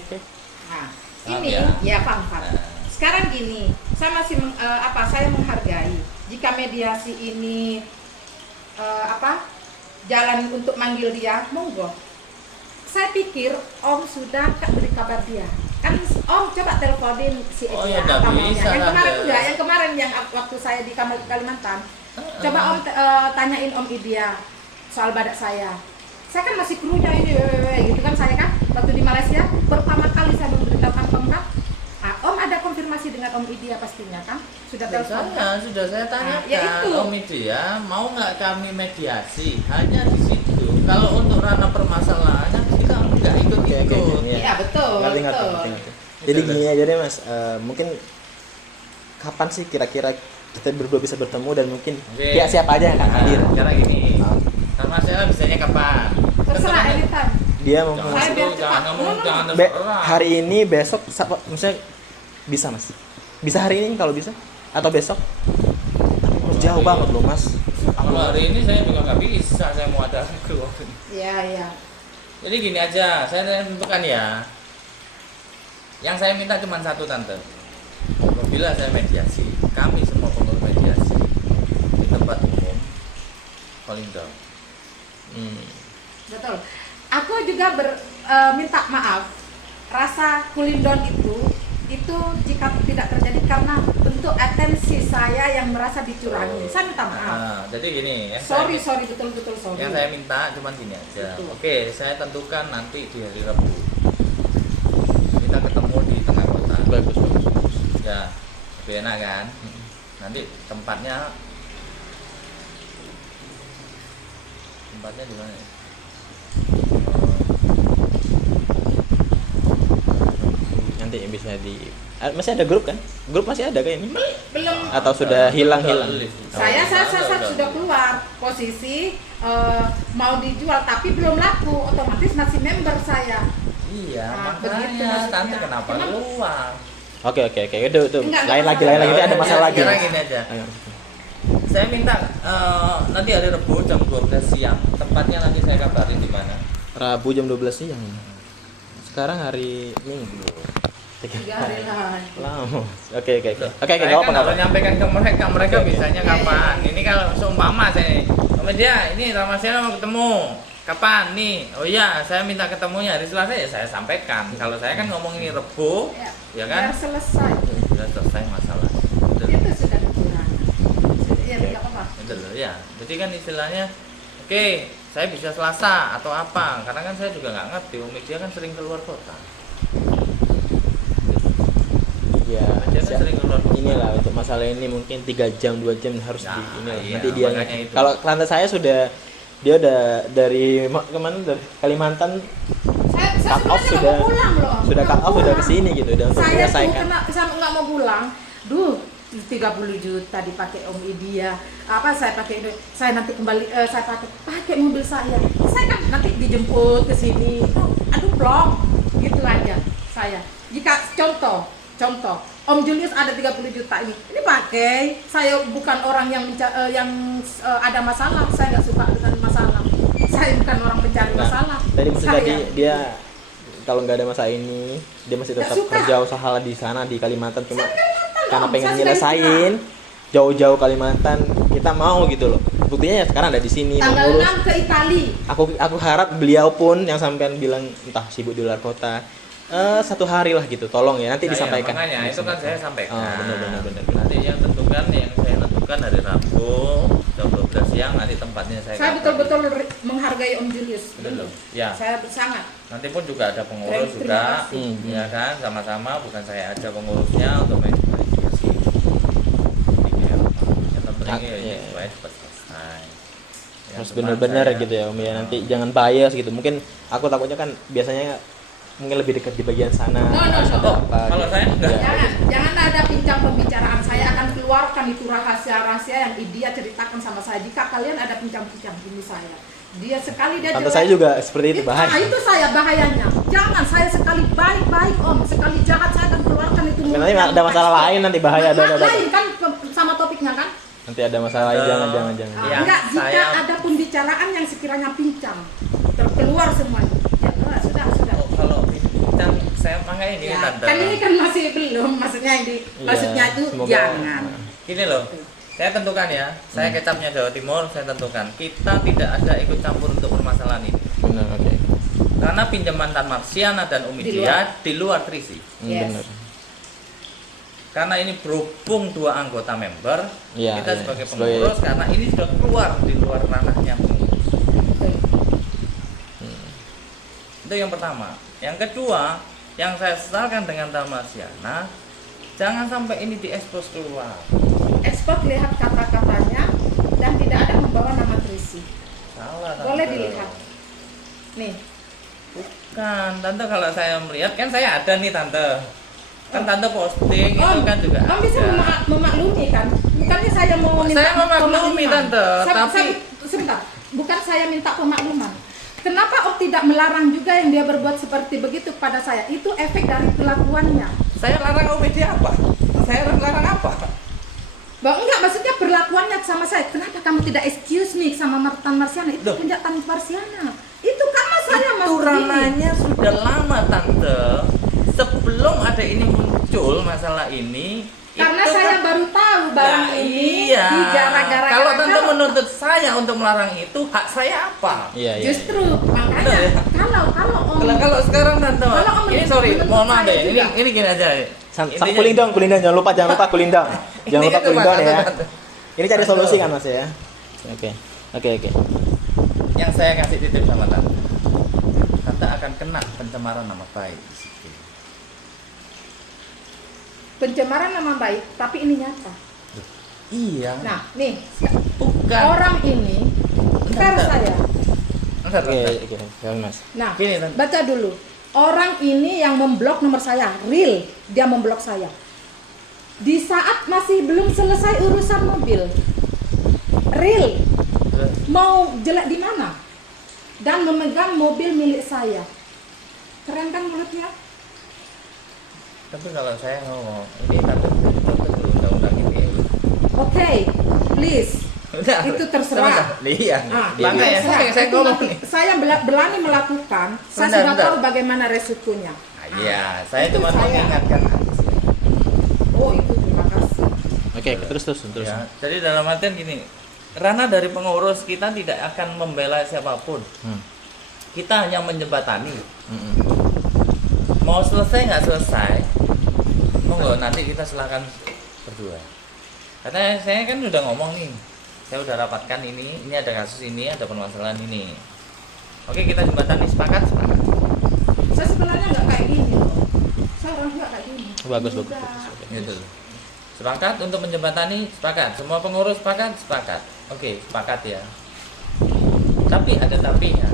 Nah, Paham ini ya? ya paham. Nah. Sekarang gini, saya masih saya menghargai jika mediasi ini jalan untuk manggil dia, monggo. Saya pikir Om sudah beri kabar dia. Kan Om coba teleponin si Oh, Edia ya, nggak apa maunya. bisa Yang lah, kemarin Des. enggak, yang kemarin yang waktu saya di Kalimantan. Coba Om tanyain Om Idia soal badak saya. Saya kan masih krunya ini, gitu kan saya kan waktu di Malaysia pertama kali saya memberitahukan Om kan. Om ada konfirmasi dengan Om Idia pastinya kan? Sudah telepon kan? Sudah saya tanyakan, ya itu. Om Idia mau nggak kami mediasi hanya di situ. Kalau untuk ranah permasalahannya kita nggak ikut-ikut. Oke. Iya betul. Ngerti. betul. Jadi gini aja deh mas, mungkin kapan sih kira-kira kita berdua bisa bertemu dan mungkin Oke. pihak siapa aja yang akan hadir? Cara gini, Tamarsiana bisanya kapan? Terserah anytime. Dia mau Jangan Saya biar dulu, cepat. jangan ngomong, No, no, no. jangan Be- terserah. hari ini besok maksudnya bisa mas? Bisa hari ini kalau bisa atau besok? Tapi jauh banget loh mas. Kalau hari ini saya juga nggak bisa, saya mau ada keluar. Iya. Jadi gini aja, saya tentukan ya. Yang saya minta cuma satu tante. Apabila saya mediasi, kami semua pengurus mediasi di tempat umum, calling down. Betul. Aku juga minta maaf. Rasa cooling down itu jika tidak terjadi karena bentuk atensi saya yang merasa dicurangi. Saya minta maaf. Jadi gini, Sorry betul sorry. yang saya minta cuma gini aja. Betul. Oke, saya tentukan nanti di hari Rabu. Kita ketemu di tengah kota. Bagus. Ya, lebih enak kan? Nanti tempatnya di mana? Ya? nanti bisa masih ada grup kan? Grup masih ada kayak ini? Belum. Atau sudah hilang? Saya sudah keluar posisi mau dijual tapi belum laku, otomatis masih member saya. Iya, Nah, begitu makanya maksudnya. tante kenapa Cuma- keluar? Oke, itu Enggak, lain lagi enggak. nanti ada masalah lagi. Sekarang gini aja. Ayo. Saya minta nanti hari Rabu jam 12 siang. Tempatnya nanti saya kabarin di mana. Rabu jam 12 siang. Sekarang hari Minggu. 3 hari lagi. Lama. Oke, Saya enggak kan apa-apa. harus nyampaikan ke mereka Oke. bisanya kapan. Ini kalau seumpama saya, sama dia, ini Ramadhan mau ketemu. Kapan nih? Oh iya, saya minta ketemunya hari Selasa ya saya sampaikan. Kalau saya kan ngomong ini Rabu, ya kan? Biar selesai. Sudah selesai masalah. Betul. Itu sudah dikurangi. Ya Oke. tidak apa-apa. Betul ya. Jadi kan istilahnya, oke, saya bisa Selasa atau apa? Karena kan saya juga nggak ngerti. Media kan sering keluar kota. Ya, Media kan sering keluar kota. inilah untuk masalah ini mungkin 3 jam 2 jam harus Nah, di ini. iya, Nanti dia makanya itu. kalau klien saya dia udah dari kemana, dari Kalimantan Saya cut off sebenarnya nggak sudah mau pulang loh. sudah cut off sudah Pulang. kesini gitu udah untuk Saya tuh menyelesaikan. saya nggak mau pulang. 30 juta dipakai Om Idia. Apa saya pakai ini? Saya nanti kembali saya pakai mobil saya. Saya kan nanti dijemput ke sini. Aduh, blok. Gitu aja saya. Jika contoh Om Julius ada 30 juta ini pakai. Saya bukan orang yang ada masalah. Saya nggak suka dengan masalah. Saya bukan orang pencari Nah, masalah. tadi maksud Saya- tadi dia kalau nggak ada masalah ini dia masih Nggak tetap suka. kerja usaha di sana di Kalimantan cuma karena Om, pengen saya sudah nyelesain jauh-jauh Kalimantan kita mau gitu loh. Buktinya ya sekarang ada di sini tanggal mengurus. 6 ke Itali. Aku harap beliau pun yang sampean bilang entah sibuk di luar kota 1 hari lah gitu, tolong ya nanti Nah, disampaikan. ya, makanya itu kan saya sampaikan. Oh, benar. Nanti yang saya tentukan hari Rabu jam 12 siang nanti tempatnya saya. Saya kabarin. betul-betul menghargai Om Julius. Betul. Ya. Saya sangat. Nanti pun juga ada pengurus Terima juga, kasih. ya kan, sama-sama bukan saya aja pengurusnya untuk mediasi. Yang penting Iya. ya supaya cepat selesai. Ya, Harus cuman benar-benar saya- gitu ya Om ya. Nanti jangan bias gitu. Mungkin aku takutnya kan biasanya mungkin lebih dekat di bagian sana. No. harus ada apa, Kalau gitu. saya enggak. Ya. Jangan ada bincang pembicaraan. Saya akan keluarkan itu rahasia-rahasia yang dia ceritakan sama saya. Jika kalian ada bincang-bincang ini saya. Dia sekali dia Tante jelek. saya juga seperti itu Nah, bahaya. itu saya bahayanya. Jangan saya sekali baik-baik Om, sekali jahat saya akan keluarkan itu. Nanti ada masalah lain nanti bahaya ada. Lain kan sama topiknya kan? Nanti ada masalah lain jangan. Ya, Enggak, jika saya- ada pembicaraan yang sekiranya pincang terkeluar semuanya. Ya, sudah. Oh, kalau bincang saya makanya ini Ya, tante. kan ini kan masih belum, maksudnya maksudnya itu semoga- jangan. Gini loh, saya tentukan ya, saya kecapnya Jawa Timur, saya tentukan kita tidak ada ikut campur untuk permasalahan ini. Benar, oke. Karena pinjaman Tan Marsiana dan Umi Di Dia di luar Trisi. Yes. Benar. Karena ini berhubung 2 anggota member, Iya, kita iya. sebagai Sebagai- pengurus karena ini sudah keluar di luar ranahnya pengurus. Itu yang pertama. Yang kedua, yang saya sesalkan dengan Tan Marsiana, jangan sampai ini diekspos keluar. Ekspor lihat kata-katanya dan tidak ada membawa nama Trisi. Salah. Boleh Tante. dilihat. Nih, Bukan, Tante kalau saya melihat kan saya ada nih Tante. Kan Tante posting itu kan juga Om bisa ada. memaklumi kan? Bukannya saya mau minta Saya memaklumi, pemakluman. Tante, tapi- sebentar, bukan saya minta pemakluman. Kenapa Om tidak melarang juga yang dia berbuat seperti begitu pada saya? Itu efek dari kelakuannya. Saya larang Umi Dia apa? Saya larang apa? Bang, enggak, maksudnya perlakuannya sama saya. Kenapa kamu tidak excuse me sama Tan Marsiana? Itu Loh. punya Tan Marsiana. Itu karena saya Itu masuk ini. ranahnya sudah lama Tante. Sebelum ada ini muncul masalah ini, Karena itu saya kan- baru tahu barang Nah, ini iya. di gara-gara Kalau Tante menuntut saya untuk melarang itu, hak saya apa? Iya. justru makanya Benar ya? kalau Om Kalau sekarang Tante, Kalau Om ini sorry, menuntut mohon maaf saya deh, juga. ini gini aja. Sama kulindang, jangan lupa kulindang. Jangan lupa Ini kan kulindang ya. Tante. Ini cari solusi kan Mas ya. Oke. Yang saya kasih titip sama Tante, Tante akan kena pencemaran nama baik di situ. pencemaran nama baik, tapi ini nyata. Iya. Nah, nih Bukan. orang ini fair Bentar. saya. Bentar, Oke, bentar. Mas. Nah, Gini, Tante. baca dulu. Orang ini yang memblok nomor saya, real, dia memblok saya. Di saat masih belum selesai urusan mobil, real, mau jelek di mana? Dan memegang mobil milik saya. Keren kan mulutnya? Tapi kalau saya ngomong, ini tante contoh dulu undang-undang ITE. Oke, please. Udah, Itu terserah. Iya. Ah, Makanya terserah. saya Itu ngomong nanti nih. saya berani melakukan. Saya Bentar, sudah bentar. tahu bagaimana resikonya. Iya, saya itu cuma saya. mengingatkan aja. Oh itu terima kasih. Oke, terus. Ya, jadi dalam artian gini, ranah dari pengurus kita tidak akan membela siapapun. Kita hanya menjembatani. Mau selesai nggak selesai, monggo nanti kita silakan berdua. Karena saya kan udah ngomong nih, saya udah rapatkan ini ada kasus ini, ada permasalahan ini. Oke, kita jembatani, sepakat. Saya sebenarnya nggak kayak gini loh. Saya orang nggak kayak gini. Bagus. Gitu. Sepakat untuk menjembatani, sepakat. Semua pengurus sepakat. Oke, sepakat ya. Tapi ada tapinya.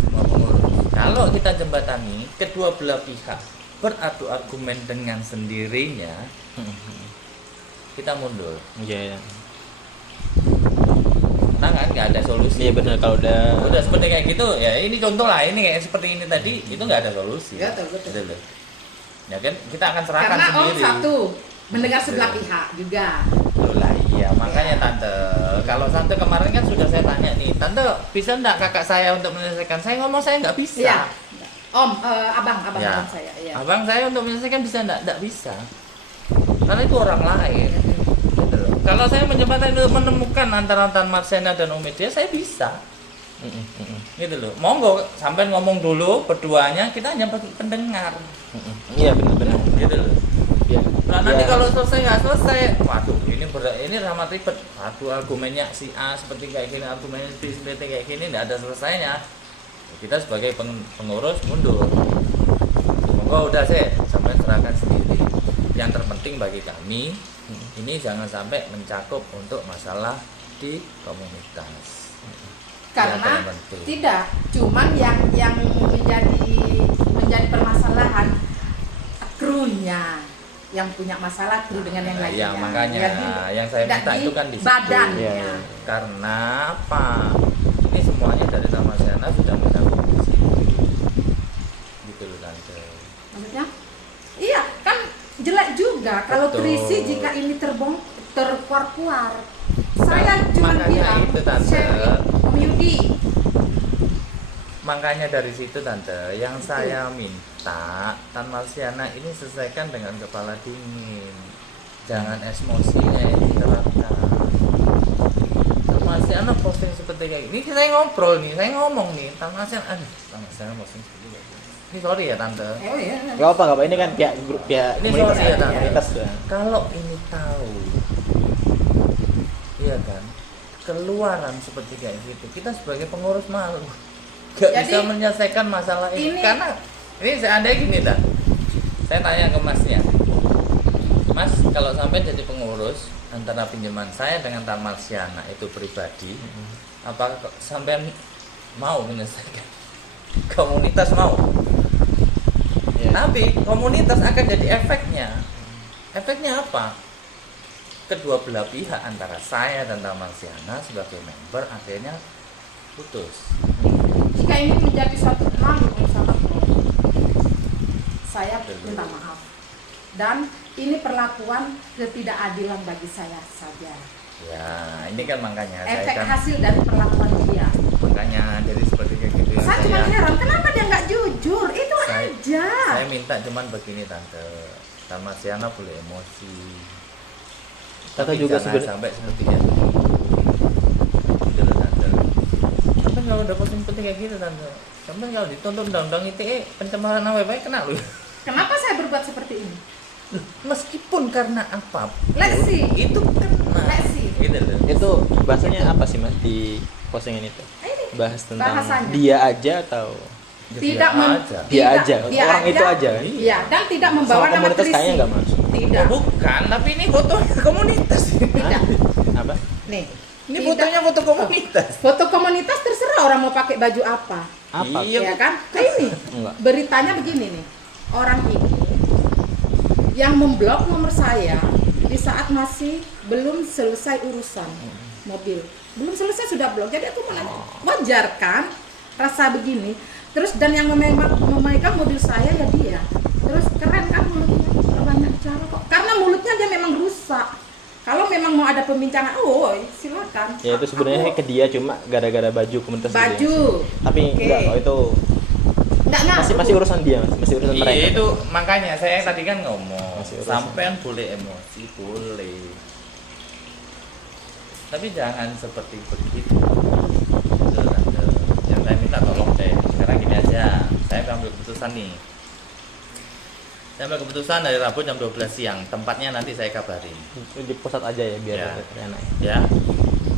Semua pengurus. Kalau kita jembatani, kedua belah pihak beradu argumen dengan sendirinya, kita mundur. Iya. Nah kan nggak ada solusi. Iya benar, kalau Udah seperti kayak gitu ya, ini contoh lah, ini kayak seperti ini tadi, itu nggak ada solusi. Ya, betul. Gitu loh. Ya kan kita akan serahkan Karena sendiri. satu mendengar sebelah pihak juga. Loh lah iya, makanya tante, kalau tante kemarin kan sudah saya tanya nih, tante bisa enggak kakak saya untuk menyelesaikan? Saya ngomong saya nggak bisa. Iya. Om, abang Ya. saya. Iya. Abang saya untuk menyelesaikan bisa enggak bisa. Karena itu orang lain. Gitu loh. Kalau saya menjembatani untuk menemukan antara Tan Marsena dan Om Media, saya bisa. Gitu loh. Monggo sampai ngomong dulu berduanya, kita hanya pendengar. Iya benar. Gitu loh. Iya. Nah, nanti kalau selesai nggak selesai, waduh ini ramah ribet. Waduh argumennya si A seperti kayak gini, argumennya B seperti kayak gini, nggak ada selesainya. Kita sebagai pengurus mundur. Monggo udah sampai serahkan sendiri. Yang terpenting bagi kami ini jangan sampai mencakup untuk masalah di komunitas. Karena Yang terpenting. tidak, cuman yang menjadi permasalahan krunya yang punya masalah kru dengan yang lainnya. Ya makanya Jadi, yang saya tidak minta di itu kan di situ. badannya. Iya. Karena apa? Ini semuanya dari Taman Siana sudah mencakup di situ. Gitu loh tante. Maksudnya? Iya, kan jelek juga kalau Betul. terisi jika ini terkuar-kuar. Saya cuma makanya bilang itu, Tante. sharing community. Makanya dari situ tante, yang saya minta Tan Marsiana ini selesaikan dengan kepala dingin, jangan emosinya yang diterapkan. Tan Marsiana posting seperti kayak ini, saya ngobrol nih, saya ngomong nih, Tan Marsiana, Tan Marsiana posting seperti kayak gini. Ini sorry ya tante. Oh iya. Gak apa, ini kan pihak grup pihak Ini komunitas sorry ya, kan, Tante. komunitas tuh. Kalau ini tahu, iya kan, keluaran seperti kayak gitu, kita sebagai pengurus malu. Gak Jadi, bisa menyelesaikan masalah ini. Karena ini seandainya gini dah, saya tanya ke masnya, Mas kalau sampai jadi pengurus antara pinjaman saya dengan Tan Marsiana itu pribadi, apa sampai mau menyelesaikan? Komunitas mau, Iya. tapi komunitas akan jadi efeknya apa? Kedua belah pihak antara saya dan Tan Marsiana sebagai member akhirnya putus. Jika ini menjadi suatu hal yang sangat saya minta maaf. Dan ini perlakuan ketidakadilan bagi saya saja. Ya, ini kan makanya Efek saya kan hasil dari perlakuan dia. makanya jadi seperti kayak gitu yang Saya cuma saya, heran, kenapa dia nggak jujur? Itu Saya- aja. saya minta cuman begini tante, Tan Marsiana boleh emosi. Tante Tapi juga jangan sampai seperti itu. Gitu loh tante. Sampai kalau udah posting seperti kayak gitu tante, sampai kalau dituntut undang-undang ITE pencemaran nama baik kena loh. Kenapa saya berbuat seperti ini? Meskipun karena apa? Lesi. Itu kena. Lesi. Gitu loh. Itu bahasanya apa sih Mas di postingan itu? Ini Bahas tentang bahasanya. dia aja atau tidak mem- aja. dia Tidak, aja, dia orang itu aja. Iya, dan tidak membawa Sama nama komunitas Trisi. kayaknya nggak masuk. Tidak. Oh, bukan, tapi ini foto komunitas. Tidak. Apa? Nih. Ini tidak. fotonya foto komunitas. Foto komunitas terserah orang mau pakai baju apa. Apa? Iya, Ya kan? Nah, ini Enggak. Beritanya begini nih, orang ini yang memblok nomor saya di saat masih belum selesai urusan mobil, belum selesai sudah blok. Jadi aku menanya, wajar kan rasa begini? Terus dan yang memegang mobil saya ya dia. Terus keren kan mulutnya, banyak bicara kok. Karena mulutnya dia memang rusak. Kalau memang mau ada pembincangan, oh silakan. Ya itu sebenarnya Aku- ke dia cuma gara-gara baju komunitas dia. baju. Tapi Oke. enggak, kalau itu Enggak. masih urusan dia, masih urusan mereka. Iya itu makanya saya tadi kan ngomong Masih urusan. sampean boleh emosi boleh, tapi jangan seperti begitu. Yang saya minta tolong deh, sekarang gini aja, saya ambil keputusan nih. Saya ambil keputusan dari Rabu jam 12 siang, tempatnya nanti saya kabarin. Di pusat aja ya biar Ya. enak. Ya,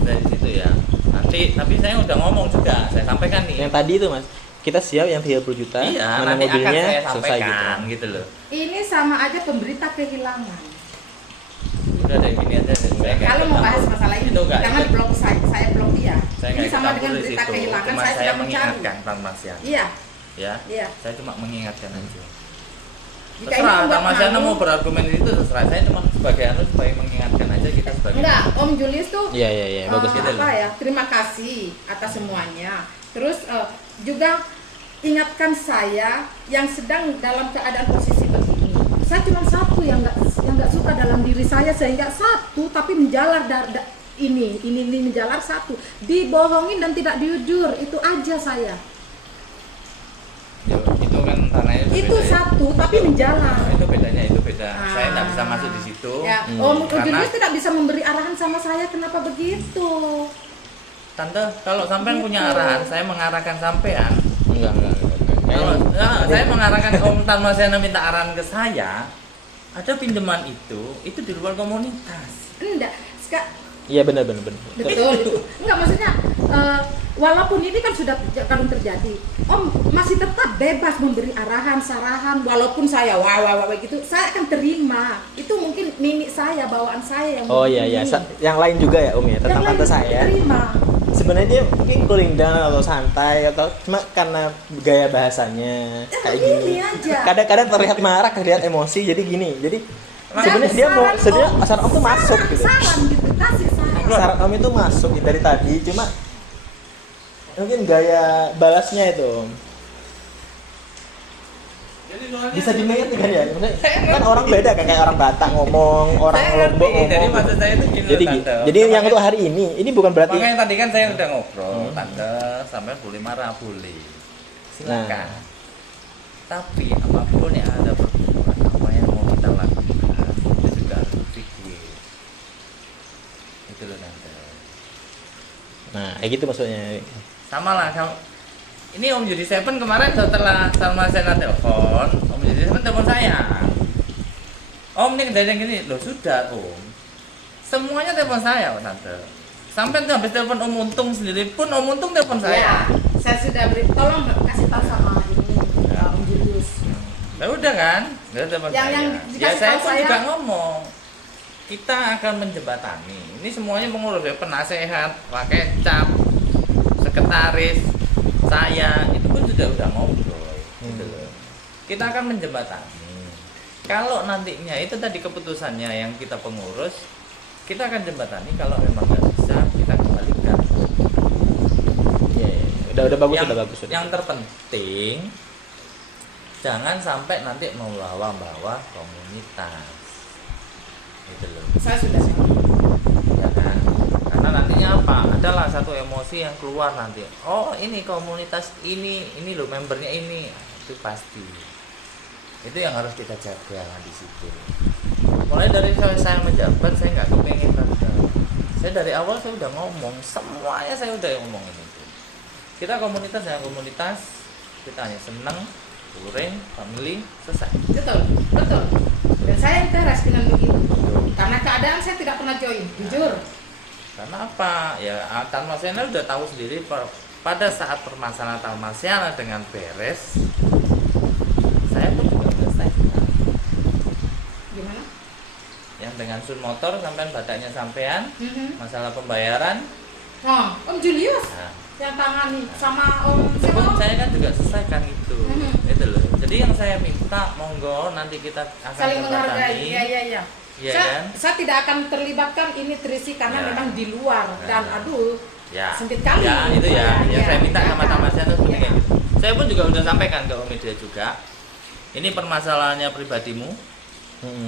dari situ ya. Nanti, tapi saya udah ngomong juga, saya sampaikan nih. Yang tadi itu Mas, kita siap yang 30 juta, Iya, mana nanti akan mobilnya saya selesai sampaikan gitu. gitu loh. Ini sama aja pemberita kehilangan. Udah deh gini aja deh. Saya nggak Kalau ikut mau bahas campur. masalah ini, Itu enggak, jangan itu- di blok saya blok dia. saya Ini nggak ikut sama campur dengan di berita situ. kehilangan, Cuma saya saya sedang mencari. mengingatkan Pak Marsian. Iya, Ya, iya. saya cuma mengingatkan aja. Jika ini Terserah, membuat Pak Marsian malu- mau berargumen itu terserah. Saya cuma sebagai sebagai mengingatkan aja kita sebagai. Enggak, Om Julius tuh Iya, bagus eh, gitu. apa ya? Terima kasih atas semuanya. Terus juga ingatkan saya yang sedang dalam keadaan posisi begini. Saya cuma satu yang nggak suka dalam diri saya sehingga satu tapi menjalar ini menjalar satu, dibohongin dan tidak jujur, itu aja saya. Ya, itu kan tanahnya Itu beda ya. satu tapi menjalar. Nah, itu bedanya, itu beda. Saya nggak bisa Ah. masuk di situ. Ya, Hmm, Om karena- Julius tidak bisa memberi arahan sama saya kenapa begitu. Tante, kalau sampean Gitu. punya arahan, saya mengarahkan sampean. Enggak. Kalau Kayaknya- saya mengarahkan Om Tan Marsiana minta arahan ke saya, ada pinjaman itu di luar komunitas. Enggak, Iya benar. betul itu. Enggak maksudnya walaupun ini kan sudah kadang terjadi, Om masih tetap bebas memberi arahan, sarahan, walaupun saya wah gitu, saya akan terima. Itu mungkin mimik saya, bawaan saya yang Oh iya, begini. yang lain juga ya Om ya, Yang tentang lain tante saya. terima. Sebenarnya dia mungkin cooling down atau santai atau cuma karena gaya bahasanya kayak begini gini. aja. Kadang-kadang terlihat marah, terlihat emosi, jadi gini. Jadi Dan sebenarnya dia mau, saran sebenarnya Om- saran Om tuh masuk saran- gitu. Saran gitu, kasih saran. Saran Om itu masuk dari tadi, cuma mungkin gaya balasnya itu Om. Jadi soalnya Bisa dimengerti kan ya? Maksudnya, kan orang beda kan, kayak orang Batak ngomong, orang saya Lombok ngerti. Jadi ngomong. maksud saya itu gini Jadi, loh, Tante. jadi yang Makanya- untuk hari ini bukan berarti Makanya tadi kan saya udah ngobrol, Tante, sampai boleh marah boleh, silakan. Nah. Tapi apapun yang ada berbuat, apa yang mau kita lakukan, itu juga harus berpikir. Itu loh Tante. nah, kayak gitu maksudnya. Sama lah, ini Om Judi Seven kemarin setelah Salma Sena telepon, Om Judi Seven telepon saya. Om ini kejadian gini, loh sudah Om. Semuanya telepon saya, oh, Tante. Sampai tuh habis telepon Om Untung sendiri pun Om Untung telepon Ya, saya. saya sudah beri, tolong kasih tahu sama ini Om Julius. Ya udah kan, dia telepon Yang- saya. yang Ya dikasih saya tahu pun saya- juga ngomong. Kita akan menjembatani. Ini semuanya pengurus ya, penasehat, pakai cap, sekretaris, saya itu pun sudah ngobrol. Gitu loh. Kita akan menjembatani. Kalau nantinya itu tadi keputusannya yang kita pengurus, kita akan jembatani. Kalau memang nggak bisa, kita kembalikan. Iya. Udah bagus, yang, udah bagus. Udah. Yang terpenting jangan sampai nanti membawa komunitas. Gitu loh. Saya sudah Ya kan? Karena nantinya apa? Adalah satu emosi yang keluar nanti. Oh, ini komunitas ini loh membernya ini. Itu pasti. Itu yang harus kita jaga di situ. Mulai dari saya menjabat, saya nggak kepengen Tante. Saya dari awal saya udah ngomong, semuanya saya udah ngomongin itu. Kita komunitas ya komunitas, kita hanya senang, touring, family, selesai. betul. Dan saya interes dengan begitu. Karena keadaan saya tidak pernah join, jujur. Karena apa? Ya Tan Marsiana udah tahu sendiri pada saat permasalahan Tan Marsiana dengan beres, saya pun juga menyelesaikan. Gimana? Yang dengan sun motor sampean badannya sampean, Mhm. masalah pembayaran, Oh, Om Julius. nah, yang tangani sama Om Pun Simo. saya kan juga selesaikan itu. Itu loh. Jadi yang saya minta monggo nanti kita akan Saling menghargai. jembatani. Iya. Iya saya, kan? saya tidak akan terlibatkan ini Trisi karena Ya. memang di luar Ya. dan aduh Ya. sempit kali. Ya, itu ya. Yang Ya, saya minta ya, sama kan? Tamasya itu seperti Ya. kayak gitu. Saya pun juga udah sampaikan ke Om Media juga. Ini permasalahannya pribadimu,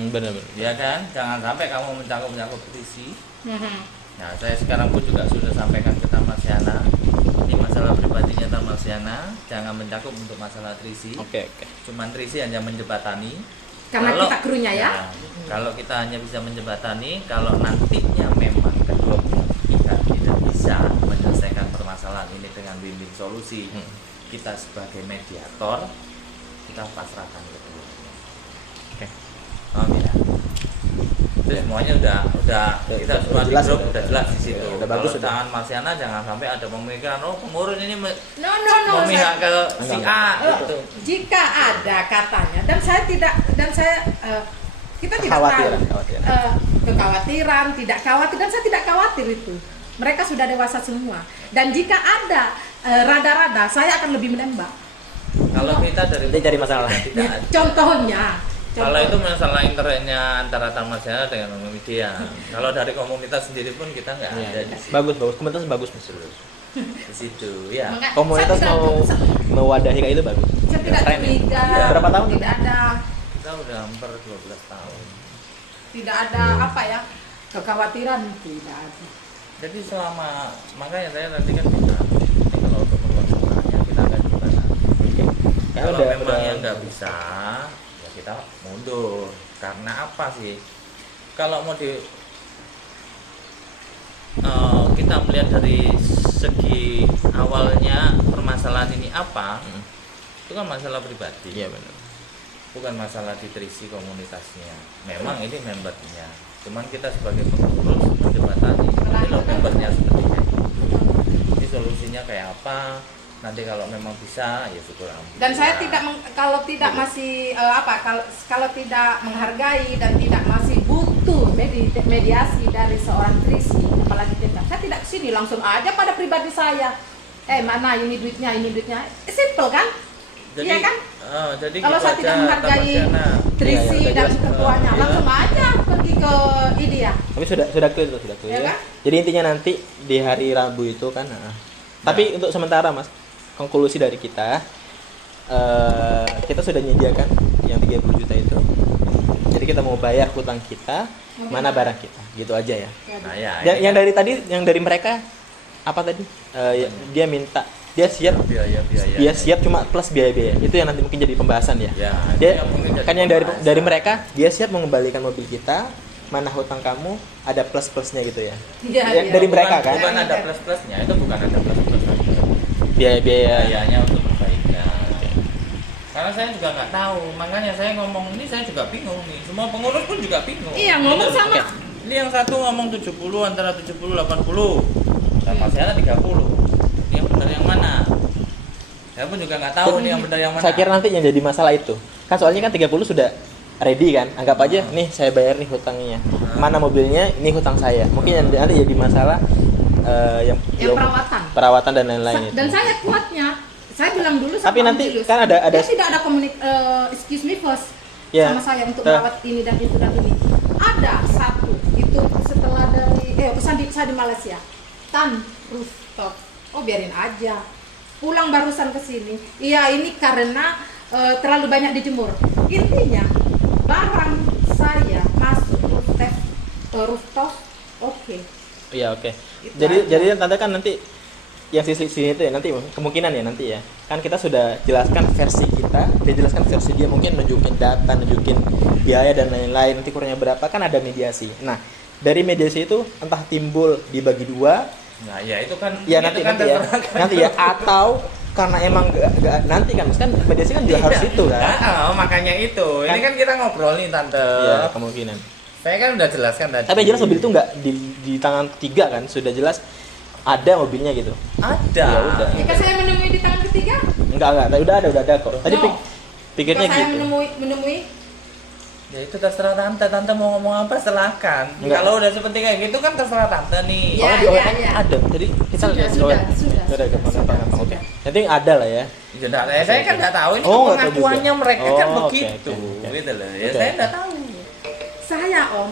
Benar-benar. ya kan? Jangan sampai kamu mencakup Trisi. Mhm. Nah, saya sekarang pun juga sudah sampaikan ke Tamasyana. Ini masalah pribadinya Tamasyana, jangan mencakup untuk masalah Trisi. Oke. Cuman Trisi hanya menjembatani. Karena kita krunya ya. Nah, kalau kita hanya bisa menjembatani, kalau nantinya memang kedua belah pihak tidak bisa menyelesaikan permasalahan ini dengan win-win solusi, kita sebagai mediator kita pasrahkan ke keduanya. Oke. Oh ya. Itu semuanya udah kita Udah semua di jelas, grup udah. udah jelas di situ. Udah bagus, Kalau udah. tangan Marsiana jangan sampai ada pemikiran pengurus ini No. memihak ke si Enggak. A gitu. Jika ada katanya dan saya tidak kita tidak Kekhawatiran, tahu kekhawatiran. kekhawatiran, tidak khawatir dan saya tidak khawatir itu. Mereka sudah dewasa semua. Dan jika ada rada-rada, saya akan lebih menembak. Kalau kita dari Dia cari masalah. kita tidak ada. Contohnya. Kalau itu masalah internetnya antara Tamasya dengan media. Kalau dari komunitas sendiri pun kita nggak ada Iya. di situ. Bagus. Komunitas bagus Mas. Di situ, ya. Komunitas saya tidak, mewadahi kayak itu bagus. saya tidak Keren ya. curiga. Berapa tahun? Tidak ada, Kita udah hampir 12 tahun. tidak ada apa ya kekhawatiran tidak ada. Jadi selama makanya saya nanti kan bilang ini kalau untuk permasalahannya kita akan gimana. Kalau memang yang nggak bisa, ya kita mundur. Karena apa sih? Kalau mau kita melihat dari segi awalnya permasalahan ini apa, itu kan masalah pribadi. Iya benar. Bukan masalah di Trisi komunitasnya. Memang ini membernya. Cuman kita sebagai pengurus menjembatani. Ini loh membernya seperti ini. Ini solusinya kayak apa? Nanti kalau memang bisa ya syukur alhamdulillah. Dan saya tidak kalau tidak masih kalau tidak menghargai dan tidak masih butuh mediasi dari seorang Trisi, apalagi kita, saya tidak kesini langsung aja pada pribadi saya. Mana ini duitnya, simple kan? Jadi, Iya kan? Jadi Kalau gitu saya tidak aja, menghargai Tamasya. Trisi Iya, dan udah jelas. ketuanya, Iya. langsung aja pergi ke ini ya. Tapi sudah clear tuh, sudah clear. Ya kan? Jadi intinya nanti di hari Rabu itu kan. Tapi untuk sementara Mas, konklusi dari kita sudah menyediakan yang 30 juta itu. Jadi kita mau bayar hutang kita, mana barang kita. Gitu aja ya. Nah, ya, Yang dari tadi, yang dari mereka apa tadi? Dia minta, dia siap, biaya. dia siap cuma plus biaya-biaya. Itu yang nanti mungkin jadi pembahasan ya. Ya, Dia itu mungkin jadi kan yang pembahasan. dari mereka, dia siap mengembalikan mobil kita, mana hutang kamu ada plus-plusnya gitu ya. Iya, Ya, dari mereka kan? Bukan ada plus-plusnya, itu bukan ada plus-plusnya. Biaya-biaya. Biayanya untuk perbaikan. Karena saya juga nggak tahu, makanya saya ngomong ini saya juga bingung nih. Semua pengurus pun juga bingung. Iya, ngomong Gitu. sama. Oke. Ini yang satu ngomong 70, antara 70 80. Sama saya 30. Ini yang benar yang mana? Saya pun juga nggak tahu nih yang benar yang mana. Saya kira nanti yang jadi masalah itu. Kan soalnya kan 30 sudah ready kan. Anggap aja nih saya bayar nih hutangnya. Mana mobilnya? Ini hutang saya. Mungkin yang nanti jadi masalah yang perawatan dan lain-lain itu. Dan saya kuatnya, saya bilang dulu sama Tapi nanti Om Julius, kan ada dia tidak ada excuse me first Ya. sama saya untuk merawat ini dan itu dan ini. Ada satu itu setelah dari saya di Malaysia, Tan rooftop. Oh biarin aja. Pulang barusan ke sini. Iya ini karena terlalu banyak dijemur. Intinya barang saya masuk rooftop, oke. Iya, oke. Itu Jadi aja. tante kan nanti yang sisi sini itu ya nanti kemungkinan ya nanti ya. Kan kita sudah jelaskan versi kita, dia jelaskan versi dia mungkin nunjukin data, nunjukin biaya dan lain-lain. Nanti kurangnya berapa kan ada mediasi. Nah, dari mediasi itu entah timbul dibagi dua, Nah, ya itu kan ya itu nanti kan nanti ya. terserah kan. Nanti ya atau karena emang gak nanti kan Mas, kan mediasi kan juga harus itu kan. Makanya itu. Ini Kan- kan kita ngobrol nih tante. Iya, kemungkinan. Saya kan udah jelaskan tadi. Tapi jelas mobil itu nggak di tangan tiga kan, sudah jelas ada mobilnya gitu. ada. Ya udah. Jika saya menemui di tangan ketiga, Enggak, tadi udah ada kok. Tadi No. pikirnya jika saya gitu. menemui Ya itu terserah tante mau ngomong apa silahkan. Enggak. Kalau udah seperti kayak gitu kan terserah tante nih. Ya, Oh, di OS ya. ada. Jadi kita Sudah, lihat sudah, OS. sudah, gampang. sudah. Oke. Jadi ada lah ya. Ya, saya kan nggak tahu ini Oh, nggak tahu pengakuannya juga. mereka kan Oh, oke, begitu, oke. gitu loh. Ya Oke. saya nggak tahu. Saya Om.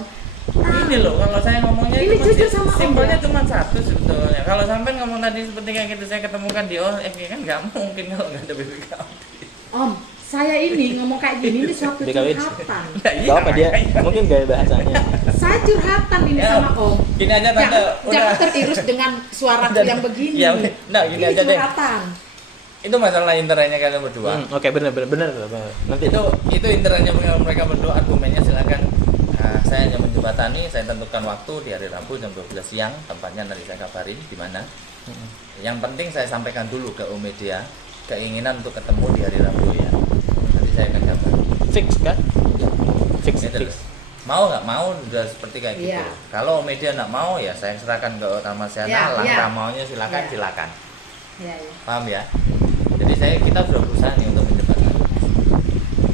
Ini loh kalau saya ngomongnya Ini cuma jujur sama Om, simpelnya ya? cuma satu sebetulnya. Kalau sampai ngomong tadi seperti kayak gitu saya ketemukan di OLX kan nggak mungkin kalau nggak ada BPK. Om, saya ini ngomong kayak gini ini suatu BKW. curhatan. Ya, Gak apa dia, mungkin gaya bahasanya. Saya curhatan ini Ya, sama Om. Gini aja tante, Jangan tergerus dengan suaraku yang begini. Ya, nah gini Ini aja deh. curhatan. Itu masalah internetnya kalian berdua. Oke, benar. Nanti Itu internetnya mereka berdua, argumennya silakan. Nah, saya hanya menjembatani, saya tentukan waktu di hari Rabu jam 12 siang, tempatnya nanti saya kabarin di mana. Yang penting saya sampaikan dulu ke Om Media keinginan untuk ketemu di hari Rabu ya. Nanti saya akan kabar. fix kan? Fix. Gitu loh. Mau nggak mau udah seperti kayak gitu. Iya. Kalau Media nggak mau ya saya serahkan ke Taman Siana. Iya, Langkah iya. maunya silakan Iya. silakan. Ya, ya. Paham ya? Jadi kita sudah berusaha nih untuk menjembatani.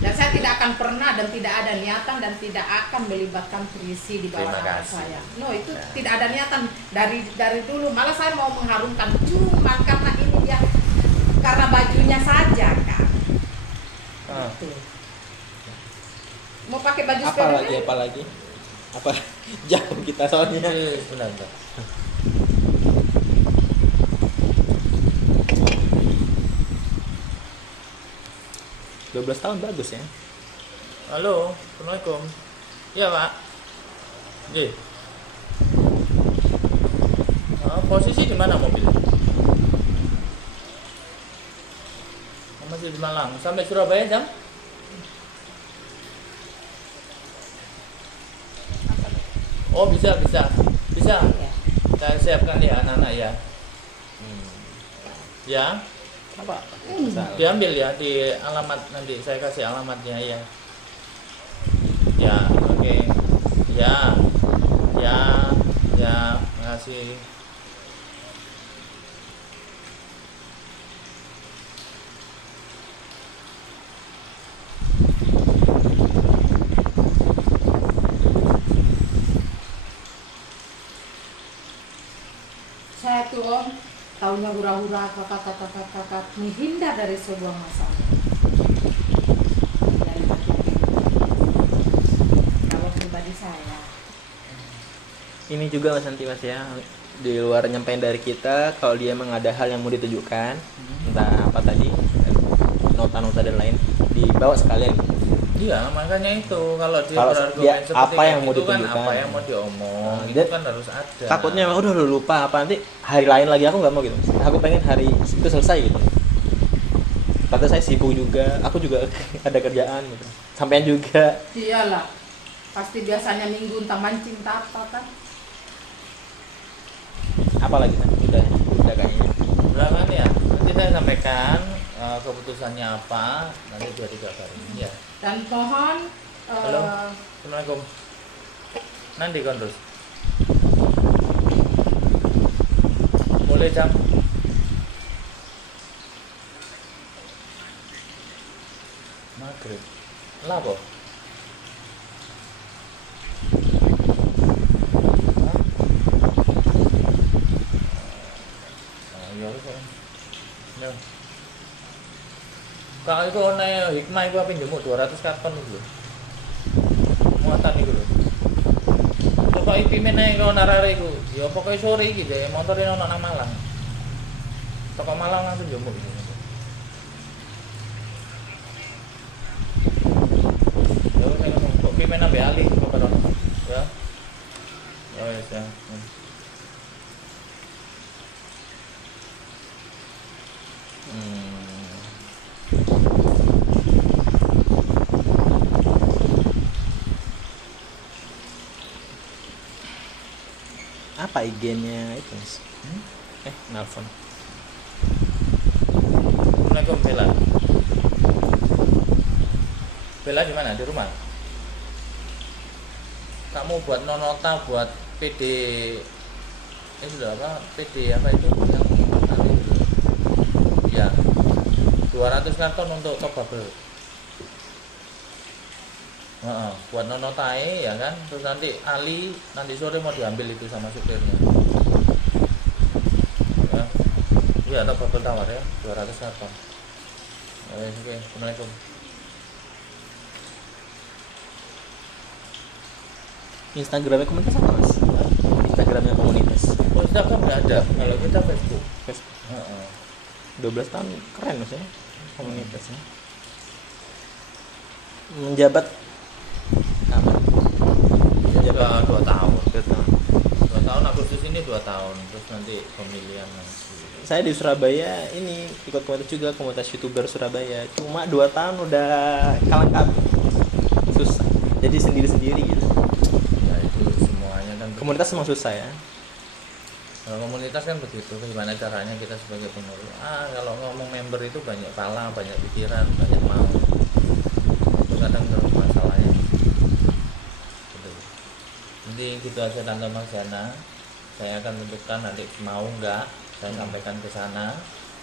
Dan saya tidak akan pernah dan tidak ada niatan dan tidak akan melibatkan polisi di bawah Terima nama kasih. saya. No, itu Ya. tidak ada niatan dari dulu. Malah saya mau mengharumkan cuma karena ini dia karena bajunya saja kan. Ah. Gitu. Mau pakai baju Apalagi? Apa jauh kita soalnya. Sebentar. 12 tahun bagus ya. Halo, Assalamualaikum. Iya Pak. Oke. Posisi di mana mobil? Masih di Malang. Sampai Surabaya jam? Oh bisa. Iya. Saya siapkan ya anak-anak ya. Ya, Apa? diambil ya di alamat nanti saya kasih alamatnya ya. Ya, oke. Ya, makasih. Saya tuh Om, taunya hura-hura kakak menghindar dari sebuah masalah. Dari hati. Kalau pribadi saya. Ini juga Mas Santi Mas ya, di luar nyampein dari kita, kalau dia emang ada hal yang mau ditujukan, entah apa tadi, nota-nota dan lain, dibawa sekalian. Iya, makanya itu kalau dia Kalau berargumen dia seperti apa kayak yang mau gitu kan ditunjukkan. apa yang mau diomong, Nah, itu dia kan harus ada. Takutnya udah lu lupa apa nanti hari lain lagi, aku nggak mau gitu. Aku pengen hari itu selesai gitu. Kata saya sibuk juga, aku juga ada kerjaan gitu. Sampean juga. Iyalah, pasti biasanya minggu entah mancing entah apa kan. Apa lagi kan? Udah kayaknya. Berapa ya? Nanti saya sampaikan keputusannya apa, nanti biar dikabarin ya. Dan mohon Halo. Assalamualaikum. Nanti kan terus. Boleh jam? Maghrib. Lapo? Ya wis kok. Ya. Kalau itu ono hikmah itu apa njemuk 200 karton itu lho. Muatan iku lho. Pokoke pimen ae karo narare iku. Ya pokoke sore iki deh montore ono nang Malang. Toko Malang langsung njemuk itu. Ya wis kok pimen ambek ali kok karo. Ya. Ya wis ya. Apa IG-nya itu Mas? Nelfon. Assalamualaikum Bella. Bella di mana? Di rumah. Kamu buat nonota buat PD itu apa? PD apa itu yang nanti itu? Ya. 200 karton untuk ke bubble. Buat nonotai ya kan, terus nanti Ali nanti sore mau diambil itu sama supirnya. Ya, iya atau bubble tawar ya, 200 karton. Oke, assalamualaikum. Instagramnya komunitas apa mas? Instagramnya komunitas. Oh, Instagram nggak ada, kalau kita Facebook. Facebook. Heeh. 12 tahun keren mas ya komunitasnya. Menjabat apa? Ya, 2 tahun. 2 tahun. 2 tahun Agustus ini 2 tahun, terus nanti pemilihan nanti. Saya di Surabaya ini ikut komunitas juga, komunitas YouTuber Surabaya. Cuma 2 tahun udah kalang kabut. Susah. Jadi sendiri-sendiri gitu. Ya itu semuanya kan. Komunitas emang susah ya. Kalau komunitas kan begitu, gimana caranya kita sebagai pengurus. Kalau ngomong member itu banyak kepala, banyak pikiran, banyak mau. Itu kadang terus masalahnya. Gitu. Jadi gitu aja Tante Marsiana. Saya akan tentukan nanti mau enggak, saya sampaikan ke sana.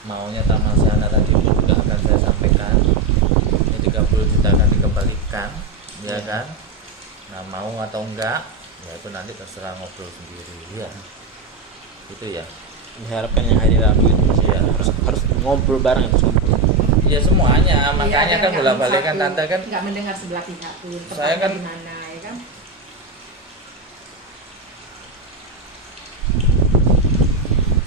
Maunya Tante Marsiana tadi pun juga akan saya sampaikan. Ini 30 juta akan dikembalikan, ya kan? Nah mau atau enggak, ya itu nanti terserah ngobrol sendiri, ya. Gitu ya. Diharapkan yang hari Rabu itu Mas, ya harus ngobrol bareng itu semua. Ya semuanya, makanya Iya, kan nggak bolak-balik kan satu, Tante kan. nggak mendengar sebelah pihak pun. Saya kan- di mana ya kan?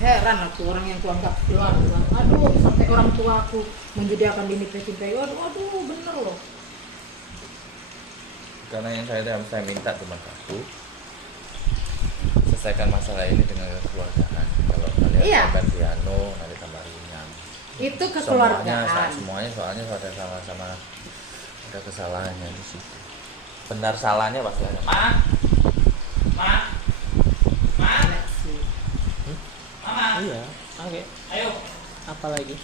Heran aku orang yang kuanggap keluarga. Aduh, sampai orang tua aku menyediakan ini cintai. Aduh, bener loh. Karena yang saya minta cuma satu, selesaikan masalah ini dengan kekeluargaan. Kalau kalian Iya. makan piano nanti tambah ringan. Itu kekeluargaan. Semuanya soalnya ada sama-sama ada kesalahannya di situ. Benar salahnya pasti ada. Ma, Enak sih. Mama, Iya, oke. ayo. Apa lagi?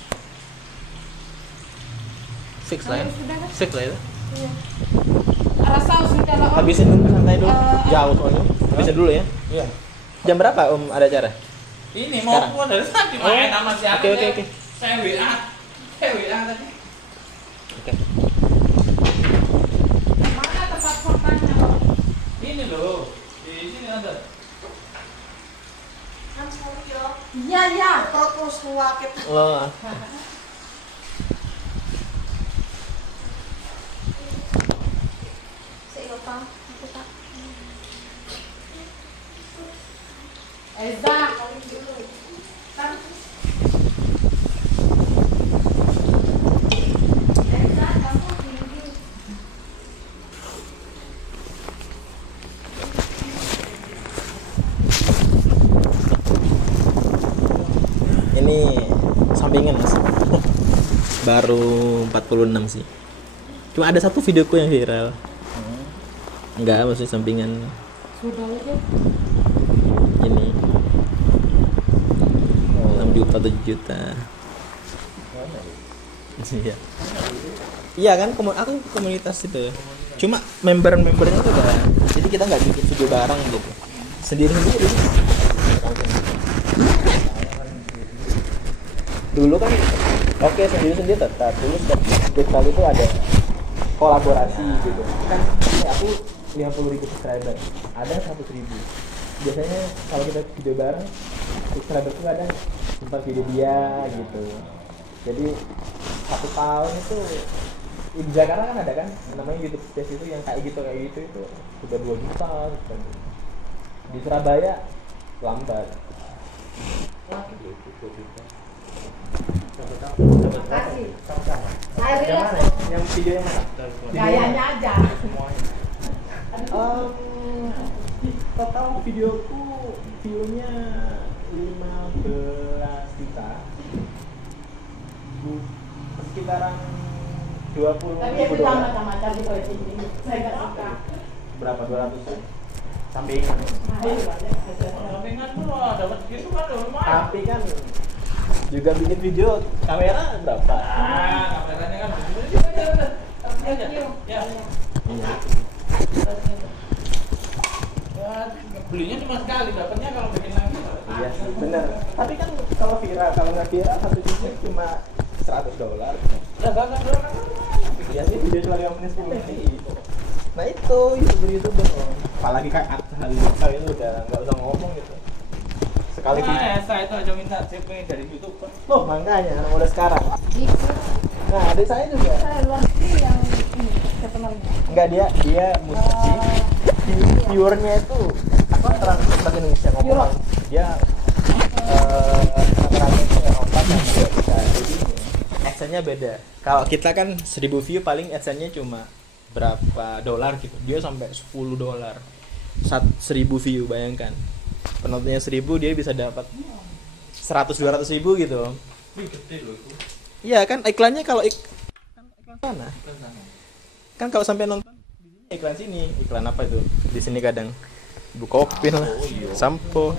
Fix lah ya. Sudah kan? Fix lah itu. Iya. Rasa sudah lah. Om. Habisin dulu santai dulu. Jauh soalnya. Habisin dulu ya. Iya. Jam berapa Om ada acara? Ini mau Sekarang? keluar dari tadi main sama si Oke, oke, oke. Saya WA tadi. Oke. Mana tempat fotonya? Ini loh, di sini ada. Iya, iya. Terus wakit Wah. Eza. Eza, kamu tinggi. Ini sampingan Mas. Baru 46 sih. Cuma ada satu videoku yang viral. Enggak, maksudnya sampingan Sudah aja. ini 6 juta 7 juta. Iya. Iya kan, aku komunitas itu. Cuma membernya tuh udah. Jadi kita nggak bikin video bareng gitu. Sendiri-sendiri. Dulu kan oke sendiri-sendiri tetap. Dulu setiap kali itu ada kolaborasi gitu. Kan ini aku 50.000 subscriber, ada 100.000. Biasanya kalau kita video bareng, subscriber itu kadang sempat video dia gitu. Jadi 1 tahun itu di Jakarta kan ada kan namanya YouTube Space itu yang kayak gitu itu udah 2 juta gitu. Di Surabaya lambat. Kasih. Saya Yang bilang mana? Yang video yang mana? gayanya aja. Total videoku view-nya 15 juta. Sekitaran 20 Tapi ribu itu dolar. macam-macam di rating ini. Saya nggak suka. Berapa? 200 sampingan. Sampingan tuh dapat gitu kan lumayan. Tapi kan juga bikin video kamera berapa? Kameranya kan Thank you. ya. Iya. Belinya cuma sekali, dapatnya kalau bikin lagi. Iya sih, benar. Tapi kan kalau nggak viral satu video cuma $100. Ya kan. Iya sih, video cuma 5 menit 10 menit. Nah itu youtuber apalagi kayak Atta Halilintar itu udah nggak usah ngomong gitu. Sekali saya itu aja minta CP dari youtuber. loh makanya udah sekarang. Gitu. Nah adik saya juga. Saya luar negeri yang ini sebenarnya. Enggak dia musisi. Viewernya itu apa bahasa Indonesia ngomong. Dia rata-rata itu nonton yang nggak bisa jadi adsense-nya beda. Kalau kita kan 1000 view paling adsense-nya cuma berapa dolar gitu. Dia sampai $10. 1000 view bayangkan. Penontonnya 1000 dia bisa dapat 100-200 ribu gitu. Wih, gede loh itu. Iya kan iklannya kalau iklan sana. Bukan sana. Kan kalau sampai nonton di sini iklan sini, iklan apa itu? Di sini kadang Bukopin lah, Oh, iya. sampo.